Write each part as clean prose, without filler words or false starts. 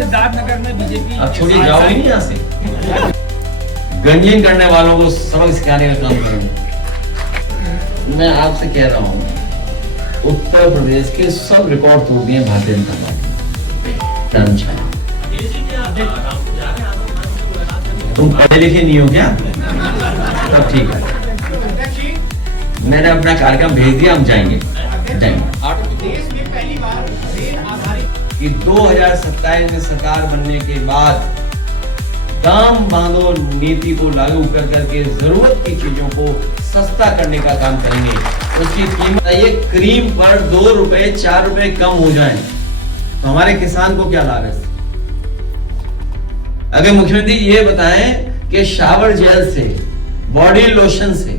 सिद्धार्थनगर में बीजेपी। अब छोड़िए, जाओ ही नहीं यहाँ से। गंजीन करने वालों को सबक सिखाने का काम करेंगे। मैं आपसे कह रहा हूँ, उत्तर प्रदेश के सब रिकॉर्ड तोड़ दिए भारतीय जनता पार्टी। तुम पढ़े लिखे नहीं हो क्या? तब ठीक है, मैंने अपना कार्यक्रम भेज दिया, हम जाएंगे। देश में पहली बार कि 2027 में सरकार बनने के बाद दाम बांधो नीति को लागू कर करके जरूरत की चीजों को सस्ता करने का काम करेंगे। उसकी कीमत ये क्रीम पर 2 रुपए 4 रुपए कम हो जाए तो हमारे किसान को क्या लाभ है? अगर मुख्यमंत्री ये बताएं कि शावर जेल से, बॉडी लोशन से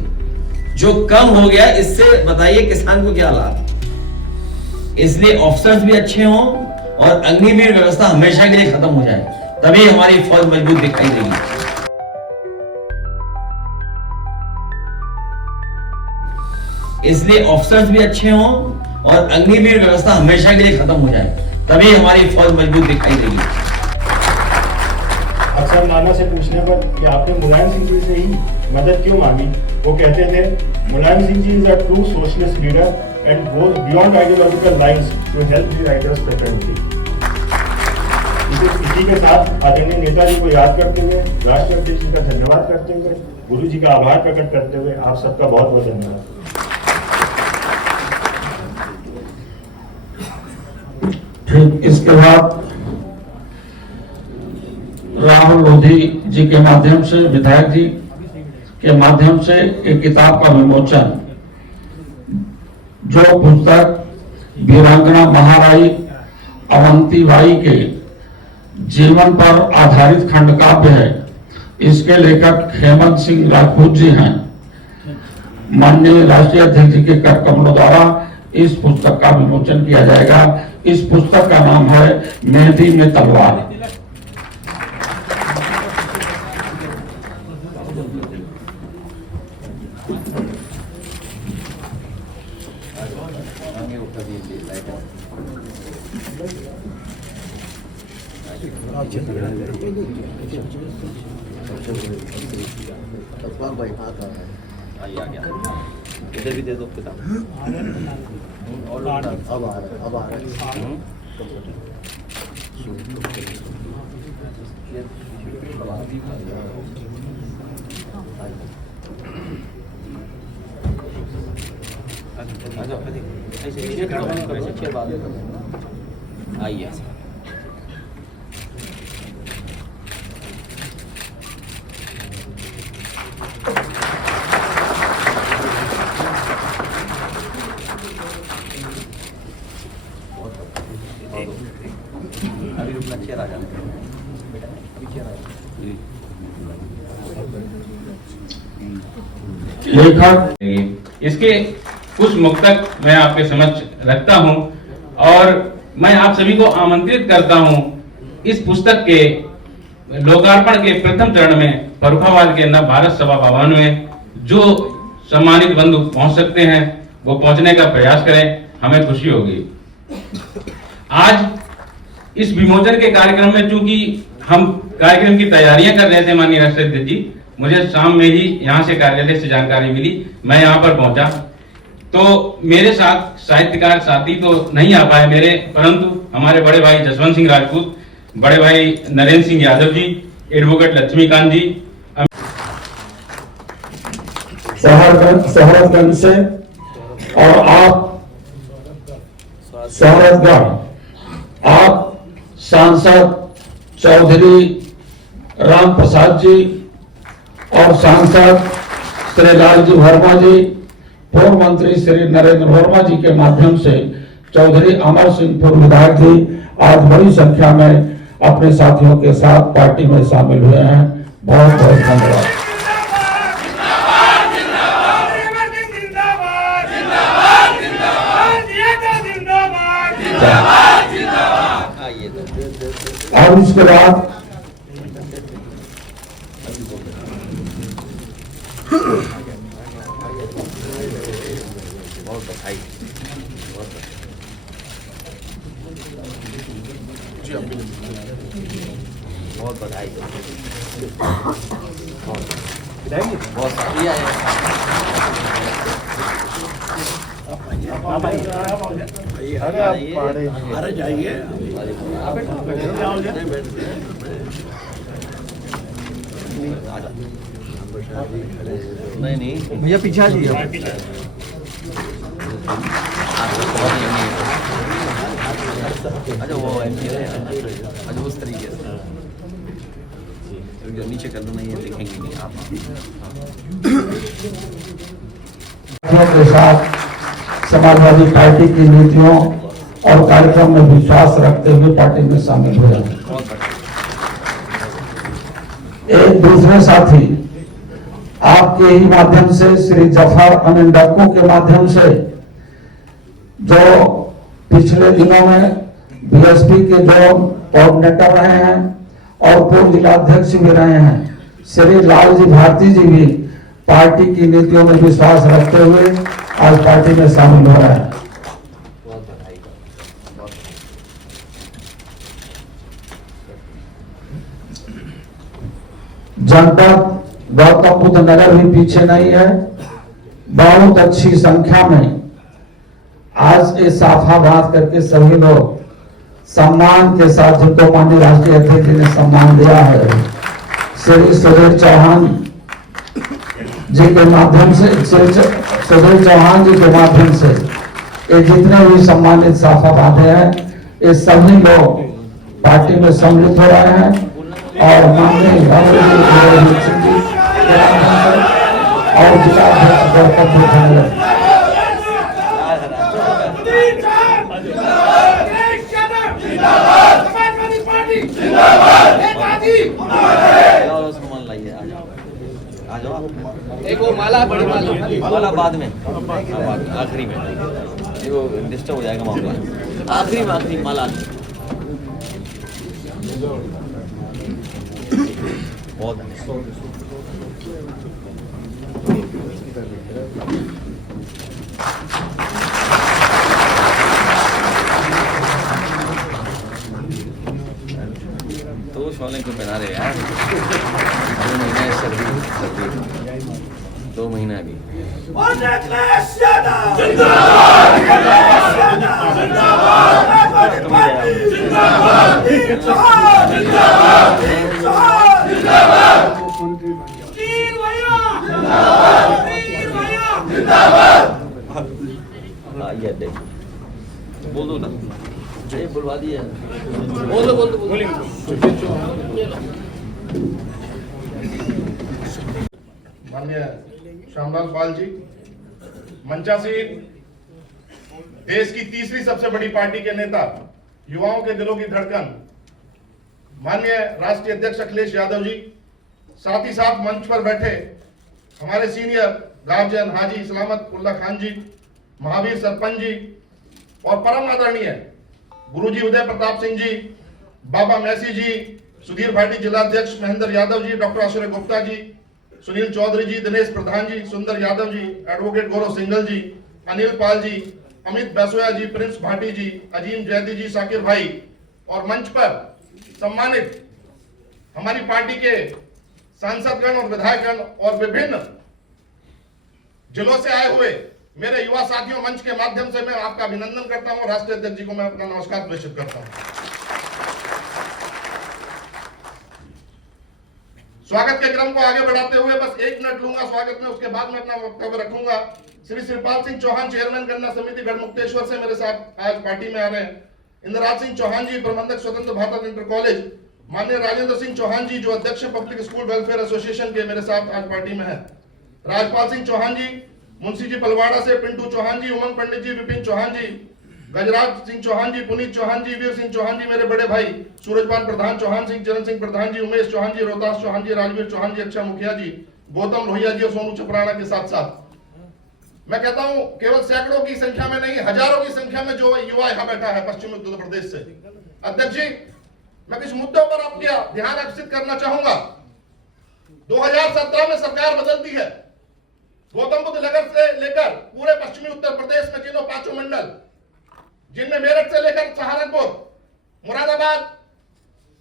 जो कम हो गया, इससे बताइए किसान को क्या लाभ? इसलिए ऑफिसर्स भी अच्छे हों और अग्निवीर व्यवस्था हमेशा के लिए खत्म हो जाए, तभी हमारी फौज मजबूत दिखाई देगी। इसलिए ऑफिसर्स भी अच्छे हों और अग्निवीर व्यवस्था हमेशा के लिए खत्म हो जाए, तभी हमारी फौज मजबूत दिखाई देगी। अक्सर नाना से पूछने पर कि आपने मुलायम सिंह जी से ही मदद क्यों मांगी, वो कहते थे, Mulayam Singh ji is a true socialist leader and goes beyond ideological lines to help the writers fraternity। इसी के साथ आदरणीय नेताजी को याद करते हुए, राष्ट्रीय अध्यक्ष जी का धन्यवाद करते हुए, गुरु जी का आभार प्रकट करते हुए आप सबका बहुत बहुत धन्यवाद। ठीक, इसके बाद राहुल लोधी जी के माध्यम से, विधायक जी के माध्यम से एक किताब का विमोचन, जो पुस्तक वीरांगना महारानी अवंतीबाई के जीवन पर आधारित खंड काव्य है। इसके लेखक हेमंत सिंह राजपूत जी हैं। माननीय राष्ट्रीय अध्यक्ष जी के कर कमलों द्वारा इस पुस्तक का विमोचन किया जाएगा। इस पुस्तक का नाम है मेहंदी में तलवार। इधर भी दे दो किताब। अब आ रहा है। आइए, अभी रुकना, चेयर आ जाना, अभी चेयर आ जाना। लेखक इसके कुछ मुक्तक मैं आपके समक्ष रखता हूं और मैं आप सभी को आमंत्रित करता हूं इस पुस्तक के लोकार्पण के प्रथम चरण में फर्रुखाबाद के नव भारत सभा भवन में जो सम्मानित बंधु पहुंच सकते हैं वो पहुंचने का प्रयास करें, हमें खुशी होगी। आज इस विमोचन के कार्यक्रम में चूंकि हम कार्यक्रम की तैयारियां कर रहे थे, माननीय राष्ट्रीय अध्यक्ष जी, मुझे शाम में ही यहाँ से कार्यालय से जानकारी मिली, मैं यहाँ पर पहुंचा तो मेरे साथ साहित्यकार साथी तो नहीं आ पाए मेरे, परंतु हमारे बड़े भाई जसवंत सिंह राजपूत, बड़े भाई नरेंद्र सिंह यादव जी, एडवोकेट लक्ष्मीकांत जी, शहरतगंज से, और आप शहरतगढ़, आप सांसद चौधरी राम प्रसाद जी और सांसद श्री लालजी वर्मा जी, पूर्व मंत्री श्री नरेंद्र वर्मा जी के माध्यम से चौधरी अमर सिंह पूर्व विधायक जी आज बड़ी संख्या में अपने साथियों के साथ पार्टी में शामिल हुए हैं। बहुत बहुत धन्यवाद। और इसके बाद बहुत बधाई बहुत शुक्रिया अरे जाइए नहीं भैया पीछे आ जाइए। अच्छा वो एमपी है अच्छा उस तरीके से जो नीचे कर दो नहीं ये देखेंगे नहीं आप के साथ समाजवादी पार्टी की नीतियों और कार्यक्रम में विश्वास रखते हुए पार्टी में शामिल हुए हैं। बहुत बढ़िया एक दूसरे साथी आपके ही माध्यम से श्री जफर अमीन डक्कू के माध्यम से जो पिछले दिनों में बीएसपी के जो कोऑर्डिनेटर रहे हैं और पूर्व जिलाध्यक्ष भी रहे हैं श्री लालजी भारती जी भी पार्टी की नीतियों में विश्वास रखते हुए आज पार्टी में शामिल हो रहे हैं। बहुत बधाई जनपद गौतम बुद्ध नगर भी पीछे नहीं है। बहुत अच्छी संख्या में आज ये साफा बात करके सभी लोग सम्मान के साथ जिनको माननीय राष्ट्रीय अध्यक्ष जी ने सम्मान दिया है श्री सुधीर चौहान जी के माध्यम से सुधीर चौहान जी के माध्यम से ये जितने भी सम्मानित साफा बांधे हैं ये सभी लोग पार्टी में सम्मिलित हो रहे हैं और माननीय और जिला अध्यक्ष गौतम बुद्ध नगर सामान लाइए आ जाओ एक वो माला बड़ी माला बाद में आखिरी में ये वो डिस्टर्ब हो जाएगा मामला आखिरी माला बहुत तो शॉलें क्यों पहना रहे यार 2 महीना सर्दी 2 महीना अभी बोल दो ना बुलवा दिया बोल दो माननीय श्यामलाल पाल जी मंचासी देश की तीसरी सबसे बड़ी पार्टी के नेता युवाओं के दिलों की धड़कन माननीय राष्ट्रीय अध्यक्ष अखिलेश यादव जी साथ ही साथ मंच पर बैठे हमारे सीनियर गार्जियन हाजी सलामत उल्ला खान जी महावीर सरपंच जी और परम आदरणीय गुरुजी उदय प्रताप सिंह जी बाबा मैसी जी सुधीर भाटी जिलाध्यक्ष महेंद्र यादव जी डॉक्टर आश्रय गुप्ता जी सुनील चौधरी जी दिनेश प्रधान जी सुंदर यादव जी एडवोकेट गौरव सिंघल जी अनिल पाल जी अमित बैसोया जी प्रिंस भाटी जी अजीम जैदी जी साकिर भाई और मंच पर सम्मानित हमारी पार्टी के सांसदगण और विधायकगण और विभिन्न जिलों से आए हुए मेरे युवा साथियों मंच के माध्यम से मैं आपका अभिनंदन करता हूं। राष्ट्रीय अध्यक्ष जी को मैं अपना नमस्कार प्रेषित करता हूं। स्वागत के क्रम को आगे बढ़ाते हुए बस 1 मिनट लूंगा स्वागत में, उसके बाद मैं अपना वक्तव्य रखूंगा। श्री श्रीपाल सिंह चौहान चेयरमैन गन्ना समिति गढ़मुक्तेश्वर से मेरे साथ आज पार्टी में आ रहे हैं। इंद्रराज सिंह चौहान जी प्रबंधक स्वतंत्र भारत इंटर कॉलेज, माननीय राजेंद्र सिंह चौहान जी जो अध्यक्ष पब्लिक स्कूल वेलफेयर एसोसिएशन के मेरे साथ आज पार्टी में है। राजपाल सिंह चौहान जी मुंशी जी पलवाड़ा से, पिंटू चौहान जी, उमंग पंडित जी, विपिन चौहान जी, गजराज सिंह चौहान जी, पुनीत चौहान जी, वीर सिंह चौहान जी मेरे बड़े भाई, सूरजपाल प्रधान चौहान सिंह, चरण सिंह प्रधान जी, उमेश चौहान जी, रोहतास चौहान जी, राजवीर चौहान जी, अक्षय मुखिया जी, गौतम लोहिया जी और सोनू चपराना के साथ साथ मैं कहता हूं केवल सैकड़ों की संख्या में नहीं हजारों की संख्या में जो युवा यहाँ बैठा है पश्चिमी उत्तर प्रदेश से। अध्यक्ष जी मैं कुछ मुद्दों पर आपका ध्यान आकर्षित करना चाहूंगा। 2017 में सरकार बदलती है। गौतम बुद्ध नगर से लेकर पूरे पश्चिमी उत्तर प्रदेश में जिन्हों 5 मंडल जिनमें मेरठ से लेकर सहारनपुर, मुरादाबाद,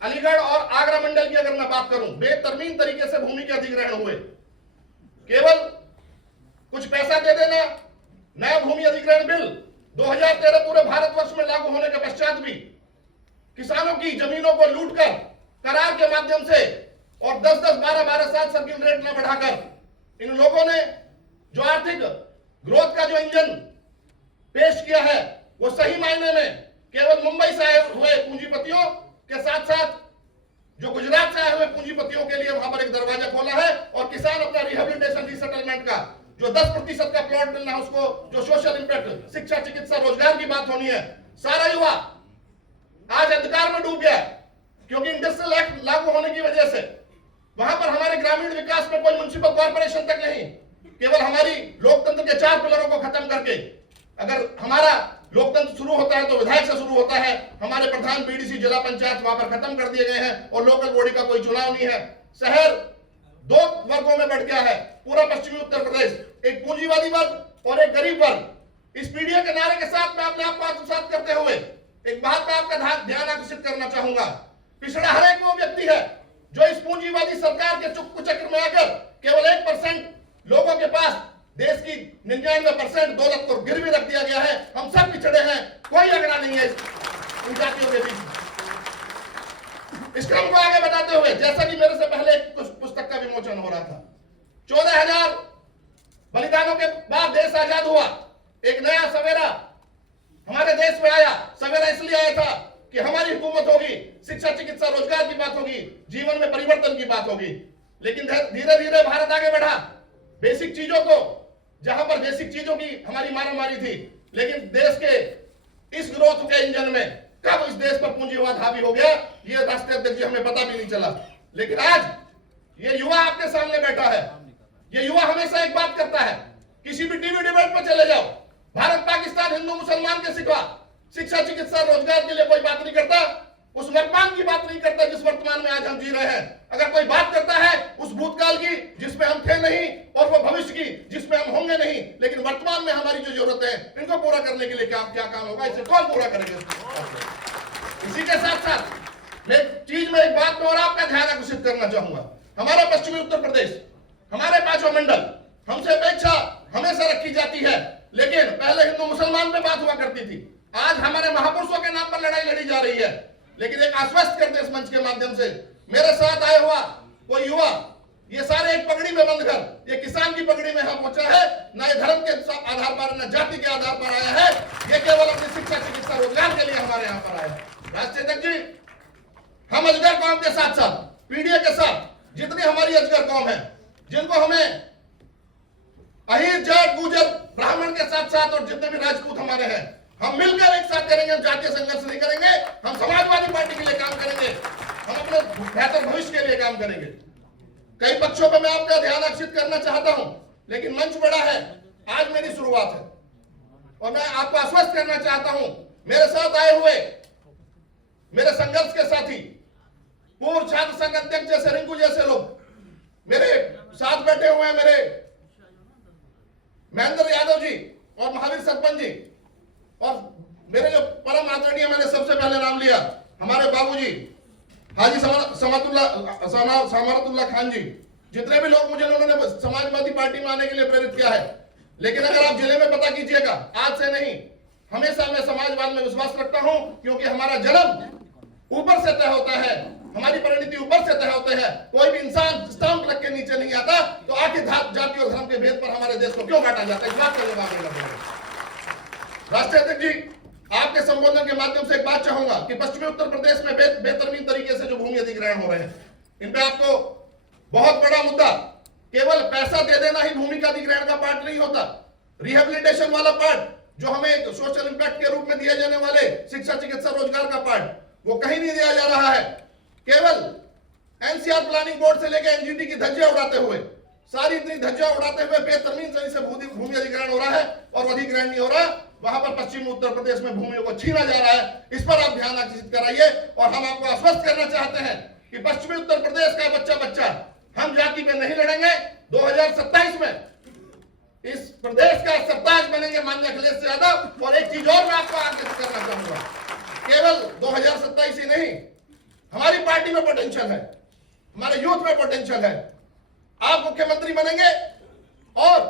अलीगढ़ और आगरा मंडल की अगर मैं बात करूं, बेतरमीन तरीके से भूमि के अधिग्रहण हुए। केवल कुछ पैसा दे देना, नया भूमि अधिग्रहण बिल 2013 पूरे भारतवर्ष में लागू होने के पश्चात भी किसानों की जमीनों को लूटकर करार के माध्यम से और 10-10, 12-12 साल सर्किल रेट न बढ़ाकर इन लोगों ने जो आर्थिक ग्रोथ का जो इंजन पेश किया है, वो सही मायने में केवल मुंबई से आए हुए पूंजीपतियों के साथ साथ जो गुजरात से आए हुए पूंजीपतियों के लिए वहां पर एक दरवाजा खोला है। और किसान अपना रिहेबिलिटेशन रीसेटलमेंट का जो 10% का प्लॉट मिलना है, उसको जो सोशल इंपैक्ट, शिक्षा, चिकित्सा, रोजगार की बात होनी है, सारा युवा आज अंधकार में डूब गया है। क्योंकि इंडस्ट्रियल एक्ट लागू होने की वजह से वहां पर हमारे ग्रामीण विकास में कोई म्युनिसिपल कॉर्पोरेशन तक नहीं, केवल हमारी लोकतंत्र के 4 पिलरों को खत्म करके, अगर हमारा लोकतंत्र शुरू होता है तो विधायक से शुरू होता है, हमारे प्रधान बीडीसी, जिला पंचायत वहां पर खत्म कर दिए गए हैं और लोकल बॉडी का कोई चुनाव नहीं है। शहर 2 वर्गों में बढ़ गया है, पूरा पश्चिमी उत्तर प्रदेश, एक पूंजीवादी वर्ग और एक गरीब वर्ग। इस पीडीए के नारे के साथ मैं अपने आप को आत्मसात करते हुए एक बात पे आपका ध्यान आकर्षित करना चाहूंगा। पिछड़ा हर एक वो व्यक्ति है जो इस पूंजीवादी सरकार के चक्र में आकर केवल 1% लोगों के पास देश की 99% दौलत को गिरवी रख दिया गया है। हम सब पिछड़े हैं, कोई अगड़ा नहीं है इन जातियों के बीच। इस क्रम को आगे बढ़ाते हुए, जैसा कि मेरे से पहले कुछ पुस्तक का विमोचन हो रहा था, 14,000 बलिदानों के बाद देश आजाद हुआ, एक नया सवेरा हमारे देश में आया। सवेरा इसलिए आया था कि हमारी हुकूमत होगी, शिक्षा, चिकित्सा, रोजगार की बात होगी, जीवन में परिवर्तन की बात होगी। लेकिन धीरे धीरे भारत आगे बढ़ा, बेसिक चीजों को, जहां पर बेसिक चीजों की हमारी मारामारी थी, लेकिन देश के इस ग्रोथ के इंजन में कब इस देश पर पूंजीवाद हावी हो गया, ये राष्ट्रीय अध्यक्ष जी हमें पता भी नहीं चला। लेकिन आज ये युवा आपके सामने बैठा है, ये युवा हमेशा एक बात करता है, किसी भी टीवी डिबेट पर चले जाओ, भारत पाकिस्तान, हिंदू मुसलमान के सिवा शिक्षा, चिकित्सा, रोजगार के लिए कोई बात नहीं करता, उस वर्तमान की बात नहीं करता जिस वर्तमान में आज हम जी रहे हैं। अगर कोई बात करता है उस भूतकाल की जिसमें हम थे नहीं, और वो भविष्य की जिसमें हम होंगे नहीं, लेकिन वर्तमान में हमारी जो जरूरत है, इनको पूरा करने के लिए क्या काम होगा, इसे कौन पूरा करेगा। इसी के साथ साथ मैं चीज में एक बात में और आपका ध्यान आकर्षित करना चाहूंगा। हमारा पश्चिमी उत्तर प्रदेश, हमारे 5 मंडल, हमसे अपेक्षा हमेशा रखी जाती है, लेकिन पहले हिंदू मुसलमान पे बात हुआ करती थी, आज हमारे महापुरुषों के नाम पर लड़ाई लड़ी जा रही है। लेकिन एक आश्वस्त करते इस मंच के माध्यम से, मेरे साथ आया हुआ कोई युवा, ये सारे एक पगड़ी में बंद कर, ये किसान की पगड़ी में यहाँ पहुंचा है, न ये धर्म के आधार पर, न जाति के आधार पर आया है, ये केवल अपनी शिक्षा, चिकित्सा, रोजगार के लिए हमारे यहाँ पर आया है। राष्ट्रीय अध्यक्ष जी, हम अजगर कौम के साथ साथ, पीडीए के साथ जितनी हमारी अजगर कौम है, जिनको हमें अहीर, जाट, गुजर, ब्राह्मण के साथ साथ और जितने भी राजपूत हमारे हैं, हम मिलकर एक साथ करेंगे। हम जातीय संघर्ष नहीं करेंगे, हम समाजवादी पार्टी के लिए काम करेंगे, हम अपने बेहतर भविष्य के लिए काम करेंगे। कई पक्षों पर मैं आपका ध्यान आकर्षित करना चाहता हूं, लेकिन मंच बड़ा है, आज मेरी शुरुआत है और मैं आपको आश्वस्त करना चाहता हूं, मेरे साथ आए हुए मेरे संघर्ष के साथी, पूर्व छात्र संघ अध्यक्ष जैसे रिंकू जैसे लोग मेरे साथ बैठे हुए हैं, मेरे महेंद्र यादव जी और महावीर सरपंच जी, और मेरे जो परम आदरणीय, मैंने सबसे पहले नाम लिया हमारे बाबूजी हाजी समारतुल्लाह खान जी, जितने भी लोग मुझे उन्होंने समाजवादी पार्टी में आने के लिए प्रेरित किया है। लेकिन अगर आप जिले में पता कीजिएगा, आज से नहीं, हमेशा मैं समाजवाद में विश्वास रखता हूं, क्योंकि हमारा जन्म ऊपर से तय होता है, हमारी परिणति ऊपर से तय होते हैं। कोई भी इंसान स्टाम्प लग के नीचे नहीं आता, तो आखिर जाति और धर्म के भेद पर हमारे देश को क्यों काटा जाता है, इस बात का जवाब देना पड़ेगा। राष्ट्रीय अध्यक्ष जी, आपके संबोधन के माध्यम से एक बात चाहूंगा कि पश्चिमी उत्तर प्रदेश में बेहतरीन तरीके से जो भूमि अधिग्रहण हो रहे हैं, इन पे आपको बहुत बड़ा मुद्दा, केवल पैसा दे देना ही भूमि का अधिग्रहण का पार्ट नहीं होता। रिहेबिलिटेशन वाला पार्ट, जो हमें सोशल इंपैक्ट के रूप में दिए जाने वाले शिक्षा, चिकित्सा, रोजगार का पार्ट, वो कहीं नहीं दिया जा रहा है। केवल एनसीआर प्लानिंग बोर्ड से लेकर एनजीटी की धज्जियां उड़ाते हुए, सारी इतनी धज्जियां उड़ाते हुए बेतरमीन से भूमि अधिग्रहण हो रहा है, और अधिग्रहण नहीं हो रहा, वहां पर पश्चिम उत्तर प्रदेश में भूमियों को छीना जा रहा है। इस पर आप ध्यान आकर्षित कराइए, और हम आपको आश्वस्त करना चाहते हैं कि पश्चिमी उत्तर प्रदेश का बच्चा हम जाति पे नहीं लड़ेंगे। 2027 में इस प्रदेश का सरताज बनेंगे माननीय अखिलेश यादव। और एक चीज और मैं आपको आगे करना चाहूंगा, केवल 2027 ही नहीं, हमारी पार्टी में पोटेंशियल है, हमारे यूथ में पोटेंशियल है। आप मुख्यमंत्री बनेंगे और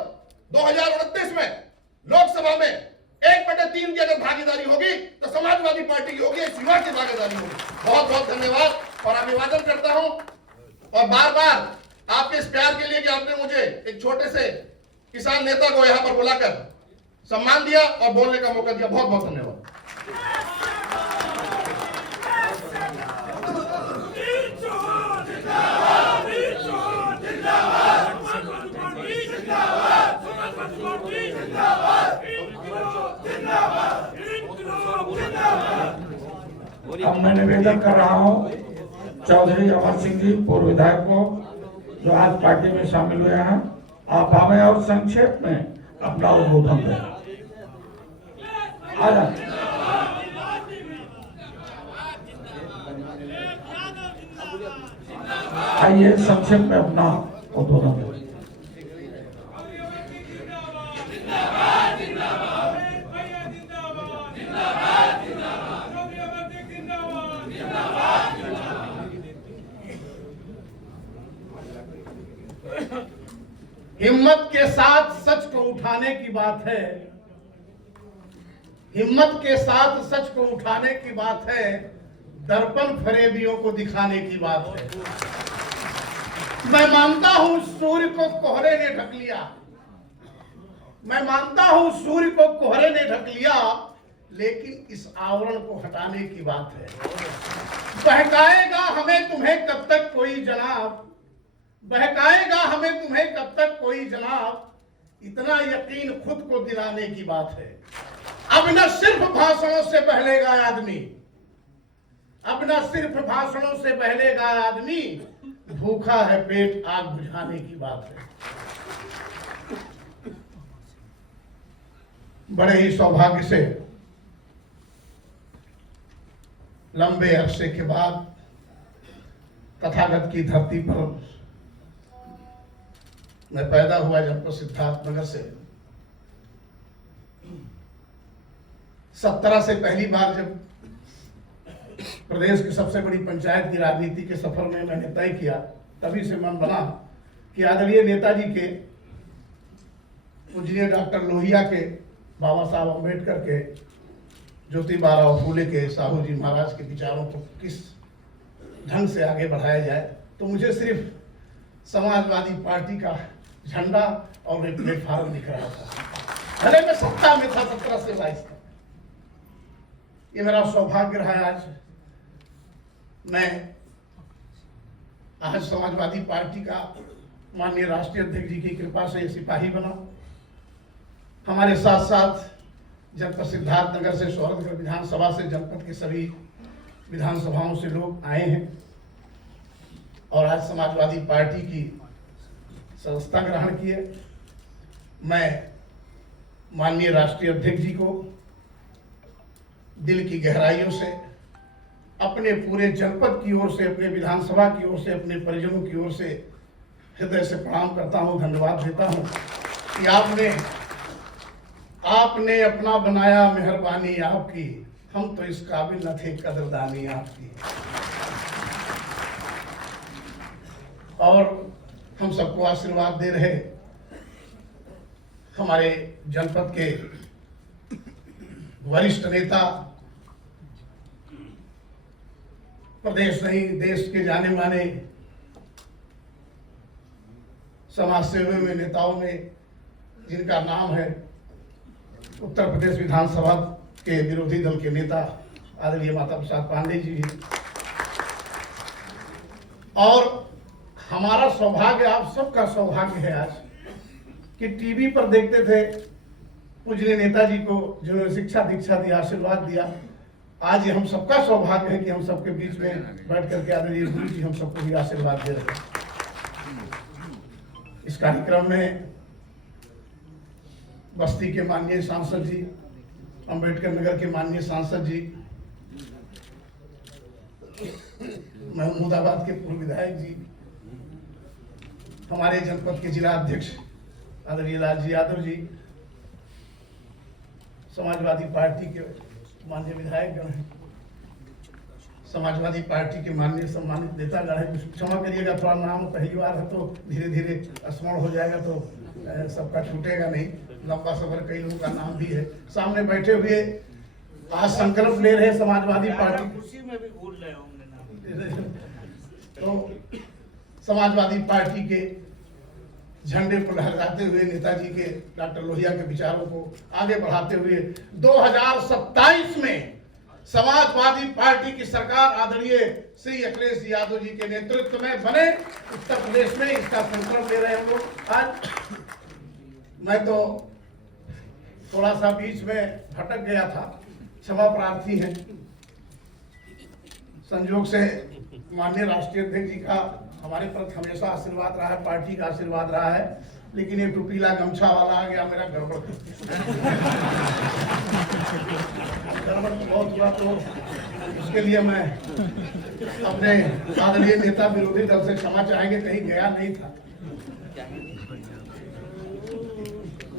2029 में लोकसभा में 1/3 की अगर भागीदारी होगी तो समाजवादी पार्टी की होगी, युवा की भागीदारी होगी। बहुत बहुत धन्यवाद और अभिवादन करता हूं और बार बार आपके इस प्यार के लिए कि आपने मुझे एक छोटे से किसान नेता को यहां पर बुलाकर सम्मान दिया और बोलने का मौका दिया। बहुत बहुत धन्यवाद। अब मैं निवेदन कर रहा हूं चौधरी अमर सिंह जी पूर्व विधायक को, जो आज पार्टी में शामिल हुए हैं, आप हमें और संक्षेप में अपना उद्बोधन दें। आइए संक्षेप में अपना उद्बोधन दें। हिम्मत के साथ सच को उठाने की बात है, हिम्मत के साथ सच को उठाने की बात है, दर्पण फरेबियों को दिखाने की बात है। मैं मानता हूं सूर्य को कोहरे ने ढक लिया, मैं मानता हूं सूर्य को कोहरे ने ढक लिया, लेकिन इस आवरण को हटाने की बात है। बहकाएगा हमें तुम्हें कब तक कोई जनाब, बहकाएगा हमें तुम्हें कब तक कोई जनाब, इतना यकीन खुद को दिलाने की बात है। अब न सिर्फ भाषणों से बहलेगा आदमी, अब न सिर्फ भाषणों से बहलेगा आदमी, भूखा है पेट आग बुझाने की बात है। बड़े ही सौभाग्य से लंबे अरसे के बाद तथागत की धरती पर मैं पैदा हुआ जनपद सिद्धार्थनगर से। 17 से पहली बार जब प्रदेश की सबसे बड़ी पंचायत की राजनीति के सफर में मैंने तय किया, तभी से मन बना कि आदरणीय नेताजी के, पूजनीय डॉक्टर लोहिया के, बाबा साहब अम्बेडकर के, ज्योतिबाराव फूले के, साहू जी महाराज के विचारों को किस ढंग से आगे बढ़ाया जाए। तो मुझे सिर्फ समाजवादी पार्टी का झंडा और एक प्लेटफार्म दिख रहा था। भले मैं सत्ता में था, 17 से 22 तक। ये मेरा सौभाग्य रहा है। आज समाजवादी पार्टी का माननीय राष्ट्रीय अध्यक्ष जी की कृपा से सिपाही बना। हमारे साथ साथ जनपद सिद्धार्थनगर से, शौहरतगढ़ विधानसभा से, जनपद के सभी विधानसभाओं से लोग आए हैं और आज समाजवादी पार्टी की सदस्यता ग्रहण किए। मैं माननीय राष्ट्रीय अध्यक्ष जी को दिल की गहराइयों से, अपने पूरे जनपद की ओर से, अपने विधानसभा की ओर से, अपने परिजनों की ओर से हृदय से प्रणाम करता हूं, धन्यवाद देता हूं कि आपने अपना बनाया, मेहरबानी आपकी, हम तो इस काबिल न थे, कदरदानी आपकी। और हम सबको आशीर्वाद दे रहे हमारे जनपद के वरिष्ठ नेता, प्रदेश नहीं देश के जाने माने समाज सेवा में नेताओं में जिनका नाम है, उत्तर प्रदेश विधानसभा के विरोधी दल के नेता आदरणीय माता प्रसाद पांडे जी। और हमारा सौभाग्य, आप सबका सौभाग्य है आज कि टीवी पर देखते थे पूजनीय नेताजी को, जिन्होंने शिक्षा दीक्षा दी, आशीर्वाद दिया। आज ये हम सबका सौभाग्य है कि हम सबके बीच में बैठ करके आदरणीय गुरु जी हम सबको भी आशीर्वाद दे रहे हैं। इस कार्यक्रम में बस्ती के माननीय सांसद जी, अंबेडकर नगर के माननीय सांसद जी, महमूदाबाद के पूर्व विधायक जी, हमारे जनपद के जिला अध्यक्ष आदरणीय लालजी यादव जी, समाजवादी पार्टी के माननीय विधायक गण हैं, समाजवादी पार्टी के माननीय सम्मानित नेतागण है, कुछ क्षमा करिएगा, थोड़ा नाम पहली बार है तो धीरे धीरे स्मरण हो जाएगा, तो सबका छूटेगा नहीं, लंबा सफर कई लोगों का नाम भी है। सामने बैठे हुए आज संकल्प ले रहे समाजवादी पार्टी, कुर्सी में भी भूल रहे होंगे ना, तो समाजवादी पार्टी के झंडे को लहराते हुए, नेताजी के, डॉक्टर लोहिया के विचारों को आगे बढ़ाते हुए 2027 में समाजवादी पार्टी की सरकार आदरणीय श्री अखिलेश यादव जी के नेतृत्व में बने उत्तर प्रदेश में, इसका संकल्प ले रहे हैं हम लोग। आज मैं तो थोड़ा सा बीच में भटक गया था, क्षमा प्रार्थी हैं। संयोग से माननीय राष्ट्रीय अध्यक्ष जी का हमारे प्रति हमेशा आशीर्वाद रहा है, पार्टी का आशीर्वाद रहा है, लेकिन ये टुपीला गमछा वाला आ गया, मेरा गड़बड़ गड़बड़ बहुत हुआ, तो उसके लिए मैं अपने आदरणीय नेता विरोधी दल से क्षमा चाहेंगे, कहीं गया नहीं था।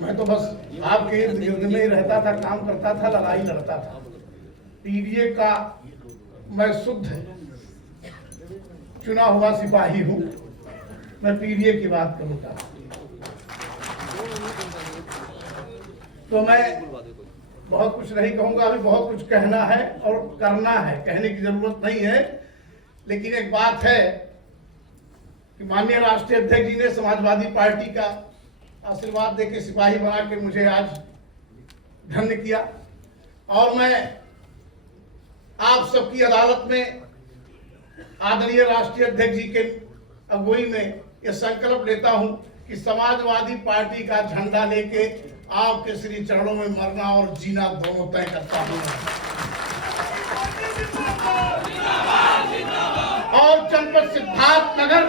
मैं तो बस आपके इर्द गिर्द में ही रहता था, काम करता था, लड़ाई लड़ता था। पीडीए का मैं शुद्ध चुना हुआ सिपाही हूं, मैं पीडीए की बात करूंगा तो मैं बहुत कुछ नहीं कहूंगा, अभी बहुत कुछ कहना है और करना है, कहने की जरूरत नहीं है। लेकिन एक बात है कि माननीय राष्ट्रीय अध्यक्ष जी ने समाजवादी पार्टी का आशीर्वाद देके सिपाही बना के मुझे आज धन्य किया, और मैं आप सबकी अदालत में आदरणीय राष्ट्रीय अध्यक्ष जी के अगुवाई में यह संकल्प लेता हूं कि समाजवादी पार्टी का झंडा लेके आपके श्री चरणों में मरना और जीना दोनों तय करता हूं। और जनपद सिद्धार्थनगर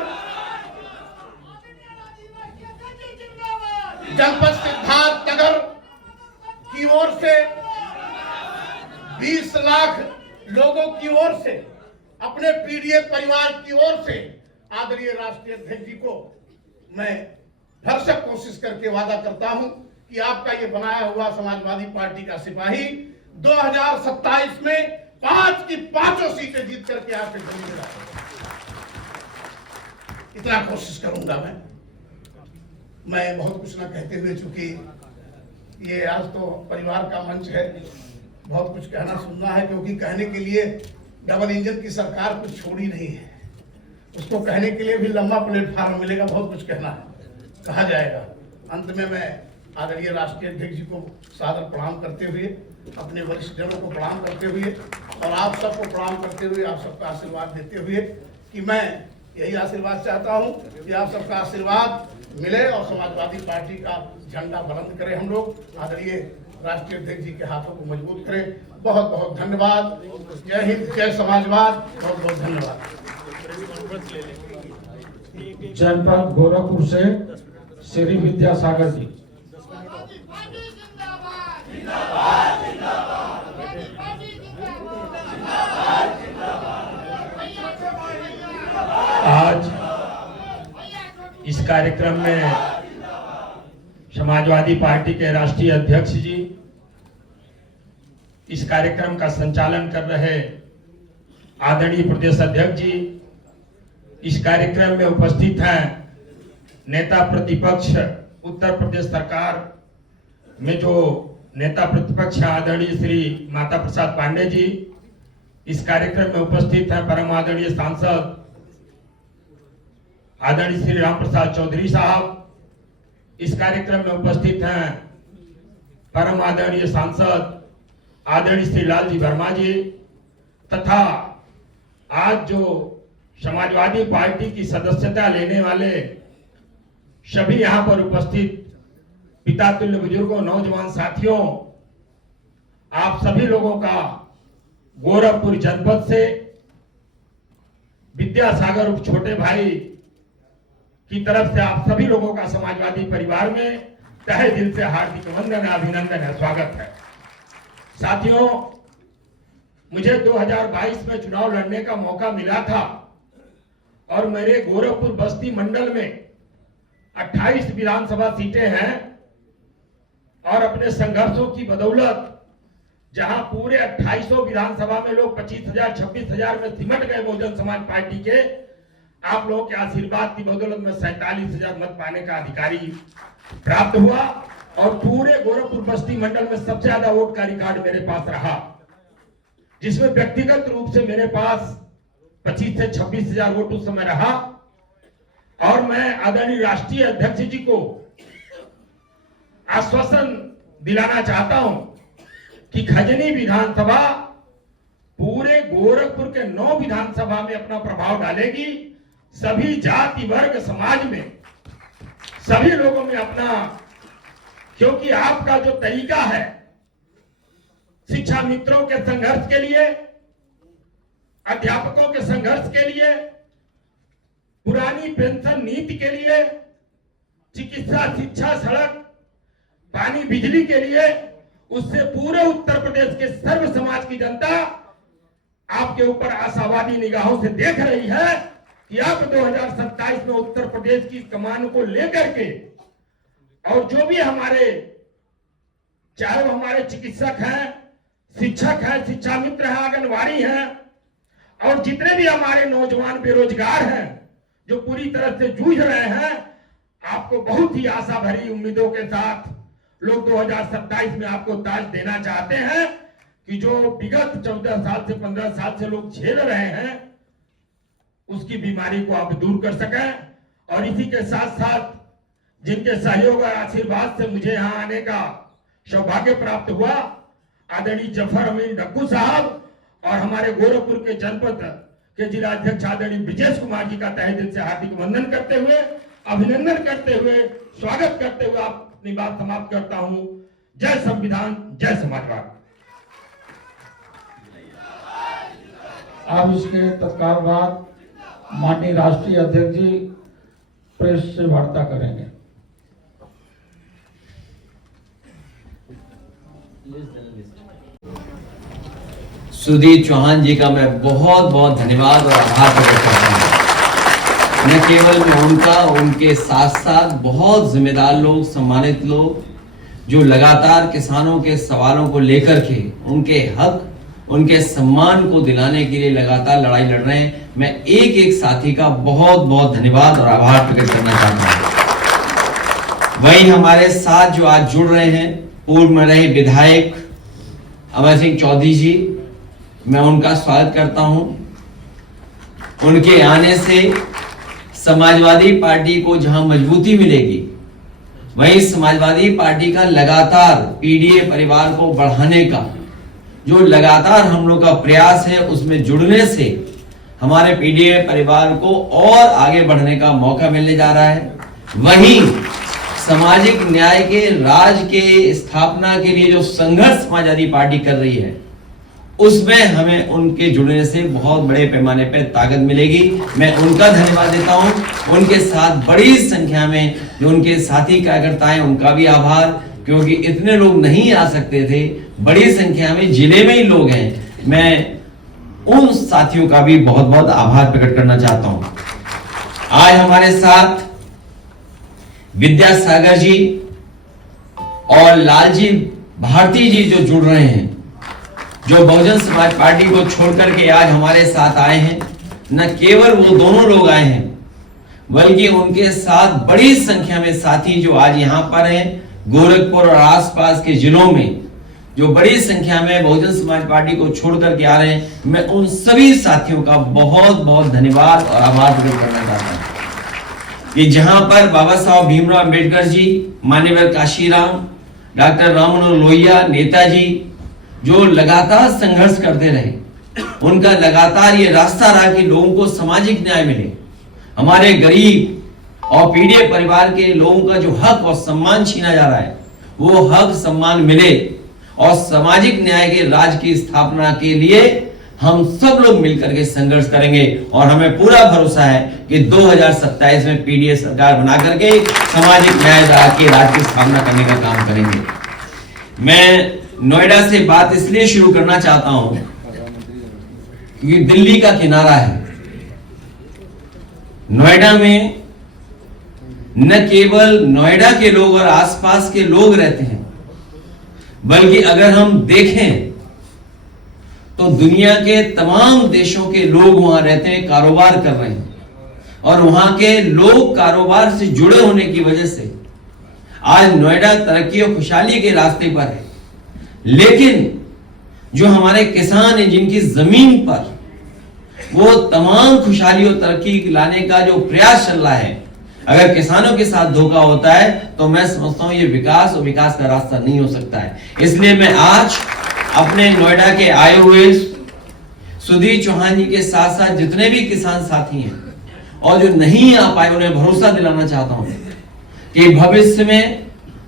की ओर से 20 लाख लोगों की ओर से, अपने पीडीए परिवार की ओर से आदरणीय राष्ट्रीय अध्यक्ष जी को मैं भरसक कोशिश करके वादा करता हूं कि आपका ये बनाया हुआ समाजवादी पार्टी का सिपाही 2027 में 5 की 5 सीटें जीत करके आपके गली में लाएगा। इतना कोशिश करूंगा मैं बहुत कुछ ना कहते हुए, चूंकि ये आज तो परिवार का मंच है, बहुत कुछ कहना सुनना है, क्योंकि कहने के लिए डबल इंजन की सरकार कुछ छोड़ी नहीं है, उसको कहने के लिए भी लंबा प्लेटफार्म मिलेगा, बहुत कुछ कहना है, कहा जाएगा। अंत में मैं आदरणीय राष्ट्रीय अध्यक्ष जी को सादर प्रणाम करते हुए, अपने वरिष्ठ जनों को प्रणाम करते हुए और आप सबको प्रणाम करते हुए, आप सबका आशीर्वाद देते हुए कि मैं यही आशीर्वाद चाहता हूं कि आप सबका आशीर्वाद मिले और समाजवादी पार्टी का झंडा बुलंद करें हम लोग, आदरणीय राष्ट्रीय अध्यक्ष जी के हाथों को मजबूत करें। बहुत बहुत धन्यवाद। जय हिंद, जय समाजवाद। बहुत बहुत धन्यवाद। जनपद गोरखपुर से श्री विद्यासागर जी। आज इस कार्यक्रम में समाजवादी पार्टी के राष्ट्रीय अध्यक्ष जी, इस कार्यक्रम का संचालन कर रहे आदरणीय प्रदेश अध्यक्ष जी, इस कार्यक्रम में उपस्थित हैं नेता प्रतिपक्ष उत्तर प्रदेश सरकार में जो नेता प्रतिपक्ष आदरणीय श्री माता प्रसाद पांडे जी, इस कार्यक्रम में उपस्थित हैं परम आदरणीय सांसद आदरणीय श्री राम प्रसाद चौधरी साहब, इस कार्यक्रम में उपस्थित हैं परम आदरणीय सांसद आदरणीय श्री लालजी वर्मा जी, तथा आज जो समाजवादी पार्टी की सदस्यता लेने वाले सभी यहां पर उपस्थित पिता तुल्य बुजुर्गों, नौजवान साथियों, आप सभी लोगों का गोरखपुर जनपद से विद्यासागर उप छोटे भाई की तरफ से आप सभी लोगों का समाजवादी परिवार में तहे दिल से हार्दिक वंदन है, अभिनंदन है, स्वागत है। साथियों, मुझे 2022 में चुनाव लड़ने का मौका मिला था और मेरे गोरखपुर बस्ती मंडल में 28 विधानसभा सीटें हैं और अपने संघर्षों की बदौलत जहां पूरे 2800 विधानसभा में लोग 25,000 26,000 में सिमट गए बहुजन समाज पार्टी के, आप लोगों के आशीर्वाद की बदौलत में 47,000 मत पाने का अधिकारी प्राप्त हुआ और पूरे गोरखपुर बस्ती मंडल में सबसे ज्यादा वोट का रिकॉर्ड मेरे पास रहा, जिसमें व्यक्तिगत रूप से मेरे पास 25 से 26,000 वोट उस समय रहा। और मैं आदरणीय राष्ट्रीय अध्यक्ष जी को आश्वासन दिलाना चाहता हूं कि खजनी विधानसभा पूरे गोरखपुर के 9 विधानसभा में अपना प्रभाव डालेगी। सभी जाति वर्ग समाज में सभी लोगों में अपना, क्योंकि आपका जो तरीका है शिक्षा मित्रों के संघर्ष के लिए, अध्यापकों के संघर्ष के लिए, पुरानी पेंशन नीति के लिए, चिकित्सा शिक्षा सड़क पानी बिजली के लिए, उससे पूरे उत्तर प्रदेश के सर्व समाज की जनता आपके ऊपर आशावादी निगाहों से देख रही है कि आप 2027 में उत्तर प्रदेश की कमान को लेकर के, और जो भी हमारे, चाहे वो हमारे चिकित्सक हैं, शिक्षक हैं, शिक्षा मित्र हैं, आंगनवाड़ी हैं, और जितने भी हमारे नौजवान बेरोजगार हैं जो पूरी तरह से जूझ रहे हैं, आपको बहुत ही आशा भरी उम्मीदों के साथ लोग 2027 में आपको ताज देना चाहते हैं कि जो विगत 14 साल से 15 साल से लोग झेल रहे हैं उसकी बीमारी को आप दूर कर सकें। और इसी के साथ साथ जिनके सहयोग और आशीर्वाद से मुझे यहाँ आने का सौभाग्य प्राप्त हुआ, आदरणीय जफर अमीन डक्कू साहब और हमारे गोरखपुर के जनपद के जिला अध्यक्ष आदरणीय ब्रिजेश कुमार जी का तहे दिल से हार्दिक वंदन करते हुए, अभिनंदन करते हुए, स्वागत करते हुए अपनी बात समाप्त करता हूं। जय संविधान, जय समाजवाद। अब इसके तत्काल बाद माननीय राष्ट्रीय अध्यक्ष जी प्रेस से वार्ता करेंगे। सुधीर चौहान जी का मैं बहुत बहुत धन्यवाद और आभार प्रकट करता हूँ। न केवल मैं उनका, उनके साथ साथ बहुत जिम्मेदार लोग, सम्मानित लोग जो लगातार किसानों के सवालों को लेकर के उनके हक, उनके सम्मान को दिलाने के लिए लगातार लड़ाई लड़ रहे हैं। मैं एक एक साथी का बहुत बहुत धन्यवाद और आभार प्रकट करना चाहता हूँ। वही हमारे साथ जो आज जुड़ रहे हैं, पूर्व में रहे विधायक अमर सिंह चौधरी जी, मैं उनका स्वागत करता हूं। उनके आने से समाजवादी पार्टी को जहां मजबूती मिलेगी, वहीं समाजवादी पार्टी का लगातार पीडीए परिवार को बढ़ाने का जो लगातार हम लोग का प्रयास है, उसमें जुड़ने से हमारे पीडीए परिवार को और आगे बढ़ने का मौका मिलने जा रहा है। वहीं सामाजिक न्याय के राज के स्थापना के लिए जो संघर्ष समाजवादी पार्टी कर रही है, उसमें हमें उनके जुड़ने से बहुत बड़े पैमाने पर ताकत मिलेगी। मैं उनका धन्यवाद देता हूं। उनके साथ बड़ी संख्या में जो उनके साथी कार्यकर्ता हैं, उनका भी आभार, क्योंकि इतने लोग नहीं आ सकते थे, बड़ी संख्या में जिले में ही लोग हैं। मैं उन साथियों का भी बहुत बहुत आभार प्रकट करना चाहता हूं। आज हमारे साथ विद्यासागर जी और लालजी भारती जी जो जुड़ रहे हैं, जो बहुजन समाज पार्टी को छोड़कर के आज हमारे साथ आए हैं। न केवल वो दोनों लोग आए हैं, बल्कि उनके साथ बड़ी संख्या में साथी जो आज यहाँ पर हैं, गोरखपुर और आसपास के जिलों में जो बड़ी संख्या में बहुजन समाज पार्टी को छोड़ करके आ रहे हैं। मैं उन सभी साथियों का बहुत बहुत धन्यवाद और आभार प्रकट करना चाहता हूं कि जहां पर बाबा साहब भीमराव अम्बेडकर जी, मान्यवर काशीराम, डॉक्टर राम मनोहर लोहिया, नेताजी जो लगातार संघर्ष करते रहे, उनका लगातार ये रास्ता रहा कि लोगों को सामाजिक न्याय मिले, हमारे गरीब और पीड़ित परिवार के लोगों का जो हक और सम्मान छीना जा रहा है, वो हक सम्मान मिले और सामाजिक न्याय के राज की स्थापना के लिए हम सब लोग मिलकर के संघर्ष करेंगे। और हमें पूरा भरोसा है कि 2027 में पीडीए सरकार बना करके सामाजिक न्याय के राज की स्थापना करने का काम करेंगे। मैं नोएडा से बात इसलिए शुरू करना चाहता हूं क्योंकि दिल्ली का किनारा है। नोएडा में न केवल नोएडा के लोग और आसपास के लोग रहते हैं, बल्कि अगर हम देखें तो दुनिया के तमाम देशों के लोग वहां रहते हैं, कारोबार कर रहे हैं, और वहां के लोग कारोबार से जुड़े होने की वजह से आज नोएडा तरक्की और खुशहाली के रास्ते पर है। लेकिन जो हमारे किसान हैं, जिनकी जमीन पर वो तमाम खुशहाली और तरक्की लाने का जो प्रयास चल रहा है, अगर किसानों के साथ धोखा होता है तो मैं समझता हूं ये विकास और विकास का रास्ता नहीं हो सकता है। इसलिए मैं आज अपने नोएडा के आए हुए सुधीर चौहान जी के साथ साथ जितने भी किसान साथी हैं और जो नहीं आ पाए, उन्हें भरोसा दिलाना चाहता हूं कि भविष्य में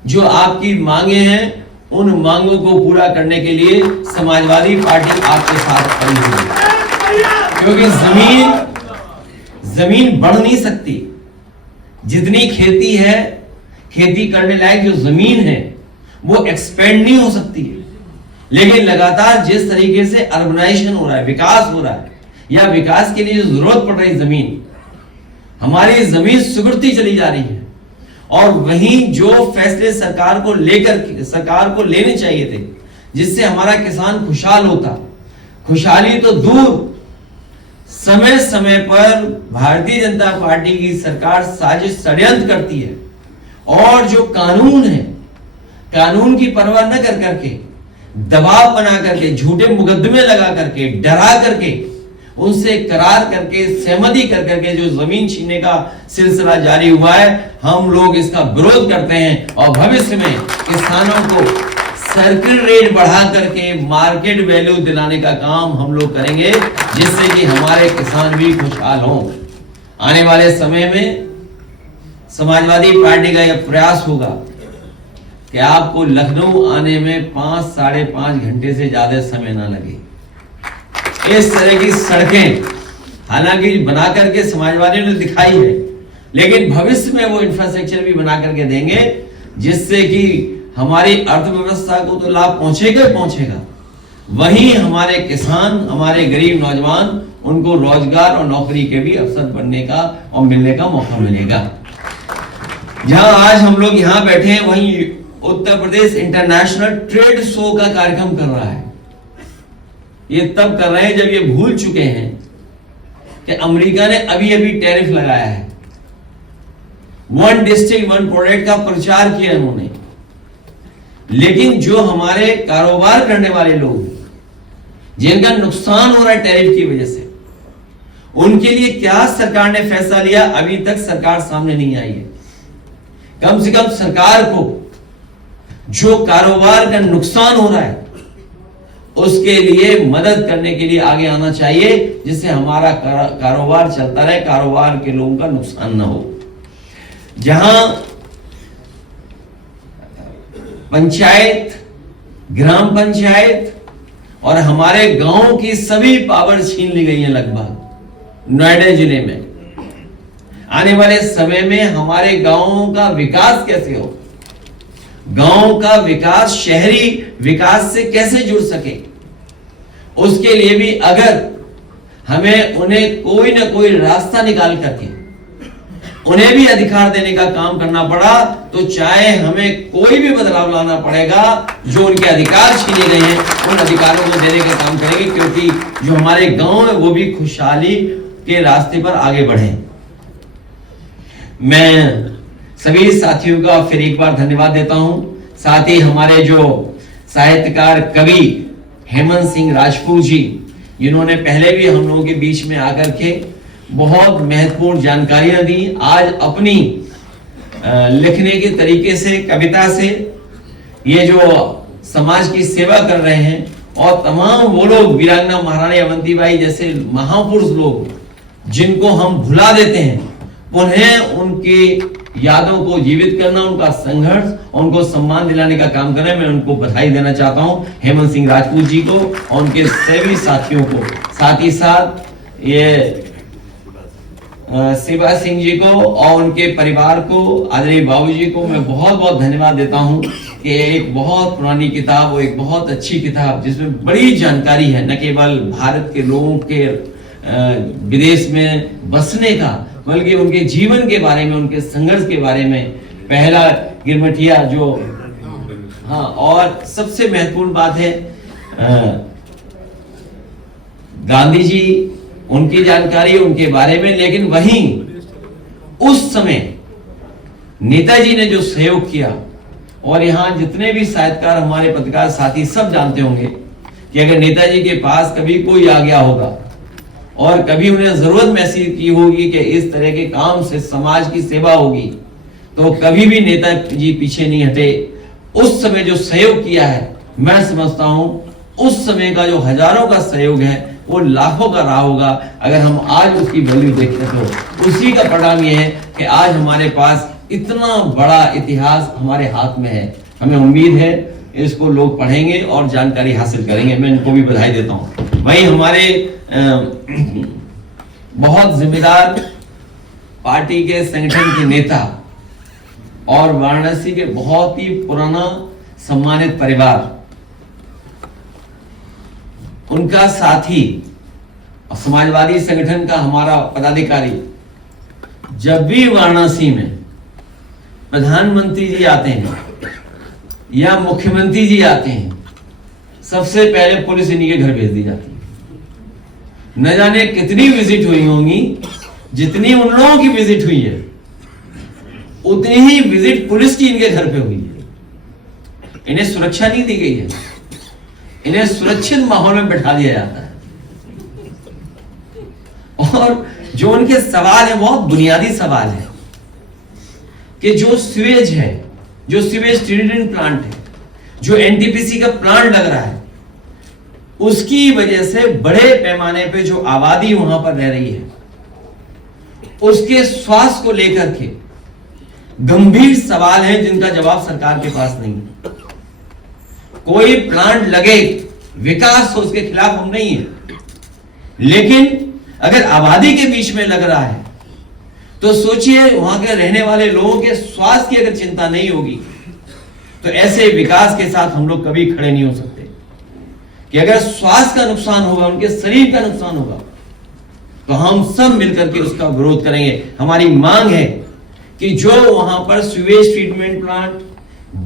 जो आपकी मांगे हैं, उन मांगों को पूरा करने के लिए समाजवादी पार्टी आपके साथ खड़ी है। क्योंकि जमीन बढ़ नहीं सकती। जितनी खेती है, खेती करने लायक जो जमीन है वो एक्सपेंड नहीं हो सकती है। लेकिन लगातार जिस तरीके से अर्बनाइजेशन हो रहा है, विकास हो रहा है, या विकास के लिए जो जरूरत पड़ रही जमीन, हमारी जमीन सुगड़ती चली जा रही है। और वहीं जो फैसले सरकार को लेने चाहिए थे, जिससे हमारा किसान खुशहाल होता, खुशहाली तो दूर, समय समय पर भारतीय जनता पार्टी की सरकार साजिश षड्यंत्र करती है और जो कानून है, कानून की परवाह न कर करके, दबाव बना करके, झूठे मुकदमे लगा करके, डरा करके, उनसे करार करके, सहमति कर करके जो जमीन छीनने का सिलसिला जारी हुआ है, हम लोग इसका विरोध करते हैं। और भविष्य में किसानों को सर्किल रेट बढ़ा करके मार्केट वैल्यू दिलाने का काम हम लोग करेंगे, जिससे कि हमारे किसान भी खुशहाल हों। आने वाले समय में समाजवादी पार्टी का यह प्रयास होगा कि आपको लखनऊ आने में 5-5.5 घंटे से ज्यादा समय ना लगे। इस तरह की सड़कें हालांकि बना करके समाजवादियों ने दिखाई है, लेकिन भविष्य में वो इंफ्रास्ट्रक्चर भी बना करके देंगे, जिससे कि हमारी अर्थव्यवस्था को तो लाभ पहुंचेगा पहुंचेगा, वहीं हमारे किसान, हमारे गरीब नौजवान, उनको रोजगार और नौकरी के भी अवसर बनने का और मिलने का मौका मिलेगा। जहां आज हम लोग यहां बैठे हैं, वहीं Uttar Pradesh international trade show का कार्यक्रम कर रहा है। ये तब कर रहे हैं जब ये भूल चुके हैं कि अमेरिका ने अभी अभी टैरिफ लगाया है। 1 डिस्ट्रिक्ट 1 प्रोडक्ट का प्रचार किया उन्होंने, लेकिन जो हमारे कारोबार करने वाले लोग, जिनका नुकसान हो रहा है टैरिफ की वजह से, उनके लिए क्या सरकार ने फैसला लिया, अभी तक सरकार सामने नहीं आई है। कम से कम सरकार को जो कारोबार का नुकसान हो रहा है उसके लिए मदद करने के लिए आगे आना चाहिए, जिससे हमारा कारोबार चलता रहे, कारोबार के लोगों का नुकसान ना हो। जहां पंचायत, ग्राम पंचायत और हमारे गांव की सभी पावर छीन ली गई है लगभग नोएडा जिले में। आने वाले समय में हमारे गांवों का विकास कैसे हो, गांव का विकास शहरी विकास से कैसे जुड़ सके, उसके लिए भी अगर हमें उन्हें कोई ना कोई रास्ता निकाल करके उन्हें भी अधिकार देने का काम करना पड़ा, तो चाहे हमें कोई भी बदलाव लाना पड़ेगा, जो उनके अधिकार छीने गए हैं उन अधिकारों को देने का काम करेंगे, क्योंकि जो हमारे गांव है वो भी खुशहाली के रास्ते पर आगे बढ़े। मैं सभी साथियों का फिर एक बार धन्यवाद देता हूं। साथ ही हमारे जो साहित्यकार कवि हेमंत सिंह राजपूत जी, जिन्होंने पहले भी हम लोगों के बीच में आकर के बहुत महत्वपूर्ण जानकारियां दी, आज अपनी लिखने के तरीके से, कविता से ये जो समाज की सेवा कर रहे हैं, और तमाम वो लोग वीरांगना महारानी अवंतीबाई जैसे महापुरुष लोग जिनको हम भुला देते हैं, उन्हें उनकी यादों को जीवित करना, उनका संघर्ष, उनको सम्मान दिलाने का काम करें। मैं उनको बधाई देना चाहता हूं, हेमंत सिंह राजपूत जी को और उनके सभी साथियों को। साथ ही साथ ये शिवा सिंह जी को और उनके परिवार को, आदरणीय बाबूजी को मैं बहुत बहुत धन्यवाद देता हूं कि एक बहुत पुरानी किताब और एक बहुत अच्छी किताब जिसमें बड़ी जानकारी है, न केवल भारत के लोगों के विदेश में बसने का, बल्कि उनके जीवन के बारे में, उनके संघर्ष के बारे में। पहला गिरमठिया जो, हाँ, और सबसे महत्वपूर्ण बात है गांधी जी, उनकी जानकारी उनके बारे में, लेकिन वहीं उस समय नेताजी ने जो सहयोग किया, और यहां जितने भी साहित्यकार हमारे पत्रकार साथी सब जानते होंगे कि अगर नेताजी के पास कभी कोई आ गया होगा और कभी उन्हें जरूरत महसूस की होगी कि इस तरह के काम से समाज की सेवा होगी, तो कभी भी नेताजी पीछे नहीं हटे। उस समय जो सहयोग किया है, मैं समझता हूं उस समय का जो हजारों का सहयोग है वो लाखों का रहा होगा। अगर हम आज उसकी वैल्यू देखें तो उसी का परिणाम ये है कि आज हमारे पास इतना बड़ा इतिहास हमारे हाथ में है। हमें उम्मीद है इसको लोग पढ़ेंगे और जानकारी हासिल करेंगे। मैं इनको भी बधाई देता हूं। वहीं हमारे बहुत जिम्मेदार पार्टी के संगठन के नेता और वाराणसी के बहुत ही पुराना सम्मानित परिवार, उनका साथी, समाजवादी संगठन का हमारा पदाधिकारी, जब भी वाराणसी में प्रधानमंत्री जी आते हैं या मुख्यमंत्री जी आते हैं, सबसे पहले पुलिस इन्हीं के घर भेज दी जाती है। न जाने कितनी विजिट हुई होंगी, जितनी उन लोगों की विजिट हुई है उतनी ही विजिट पुलिस की इनके घर पे हुई है। इन्हें सुरक्षा नहीं दी गई है, इन्हें सुरक्षित माहौल में बैठा दिया जाता है। और जो उनके सवाल है बहुत बुनियादी सवाल है कि जो सीवेज है, जो सीवेज ट्रीटमेंट प्लांट है, जो एनटीपीसी का प्लांट लग रहा है, उसकी वजह से बड़े पैमाने पे जो आबादी वहां पर रह रही है, उसके स्वास्थ्य को लेकर के गंभीर सवाल हैं जिनका जवाब सरकार के पास नहीं है। कोई प्लांट लगे, विकास हो, उसके खिलाफ हम नहीं है, लेकिन अगर आबादी के बीच में लग रहा है तो सोचिए वहां के रहने वाले लोगों के स्वास्थ्य की अगर चिंता नहीं होगी तो ऐसे विकास के साथ हम लोग कभी खड़े नहीं हो सकते। कि अगर स्वास्थ्य का नुकसान होगा, उनके शरीर का नुकसान होगा, तो हम सब मिलकर के उसका विरोध करेंगे। हमारी मांग है कि जो वहां पर sewage treatment plant,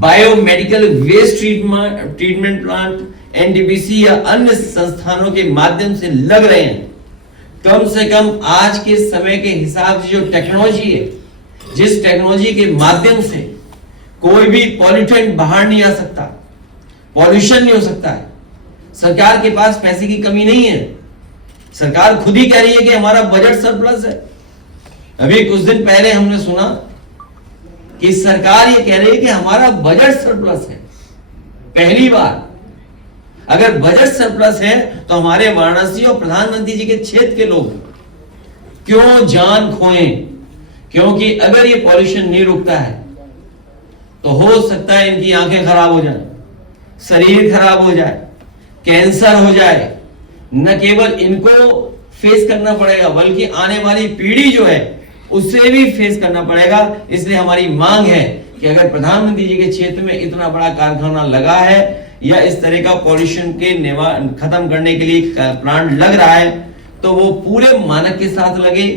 biomedical waste treatment plant, NTPC या अन्य संस्थानों के माध्यम से लग रहे हैं, कम से कम आज के समय के हिसाब से जो टेक्नोलॉजी है, जिस टेक्नोलॉजी के माध्यम से कोई भी पॉल्यूटेंट बाहर नहीं आ सकता, पॉल्यूशन नहीं हो सकता है। सरकार के पास पैसे की कमी नहीं है। सरकार खुद ही कह रही है कि हमारा बजट सरप्लस है। अभी कुछ दिन पहले हमने सुना कि सरकार ये कह रही है कि हमारा बजट सरप्लस है। पहली बार अगर बजट सरप्लस है तो हमारे वाराणसी और प्रधानमंत्री जी के क्षेत्र के लोग क्यों जान खोएं? क्योंकि अगर ये पॉल्यूशन नहीं रुकता है तो हो सकता है इनकी आंखें खराब हो जाए, शरीर खराब हो जाए, कैंसर हो जाए। न केवल इनको फेस करना पड़ेगा बल्कि आने वाली पीढ़ी जो है उससे भी फेस करना पड़ेगा। इसलिए हमारी मांग है कि अगर प्रधानमंत्री जी के क्षेत्र में इतना बड़ा कारखाना लगा है या इस तरह का पॉल्यूशन के खत्म करने के लिए प्लांट लग रहा है तो वो पूरे मानक के साथ लगे,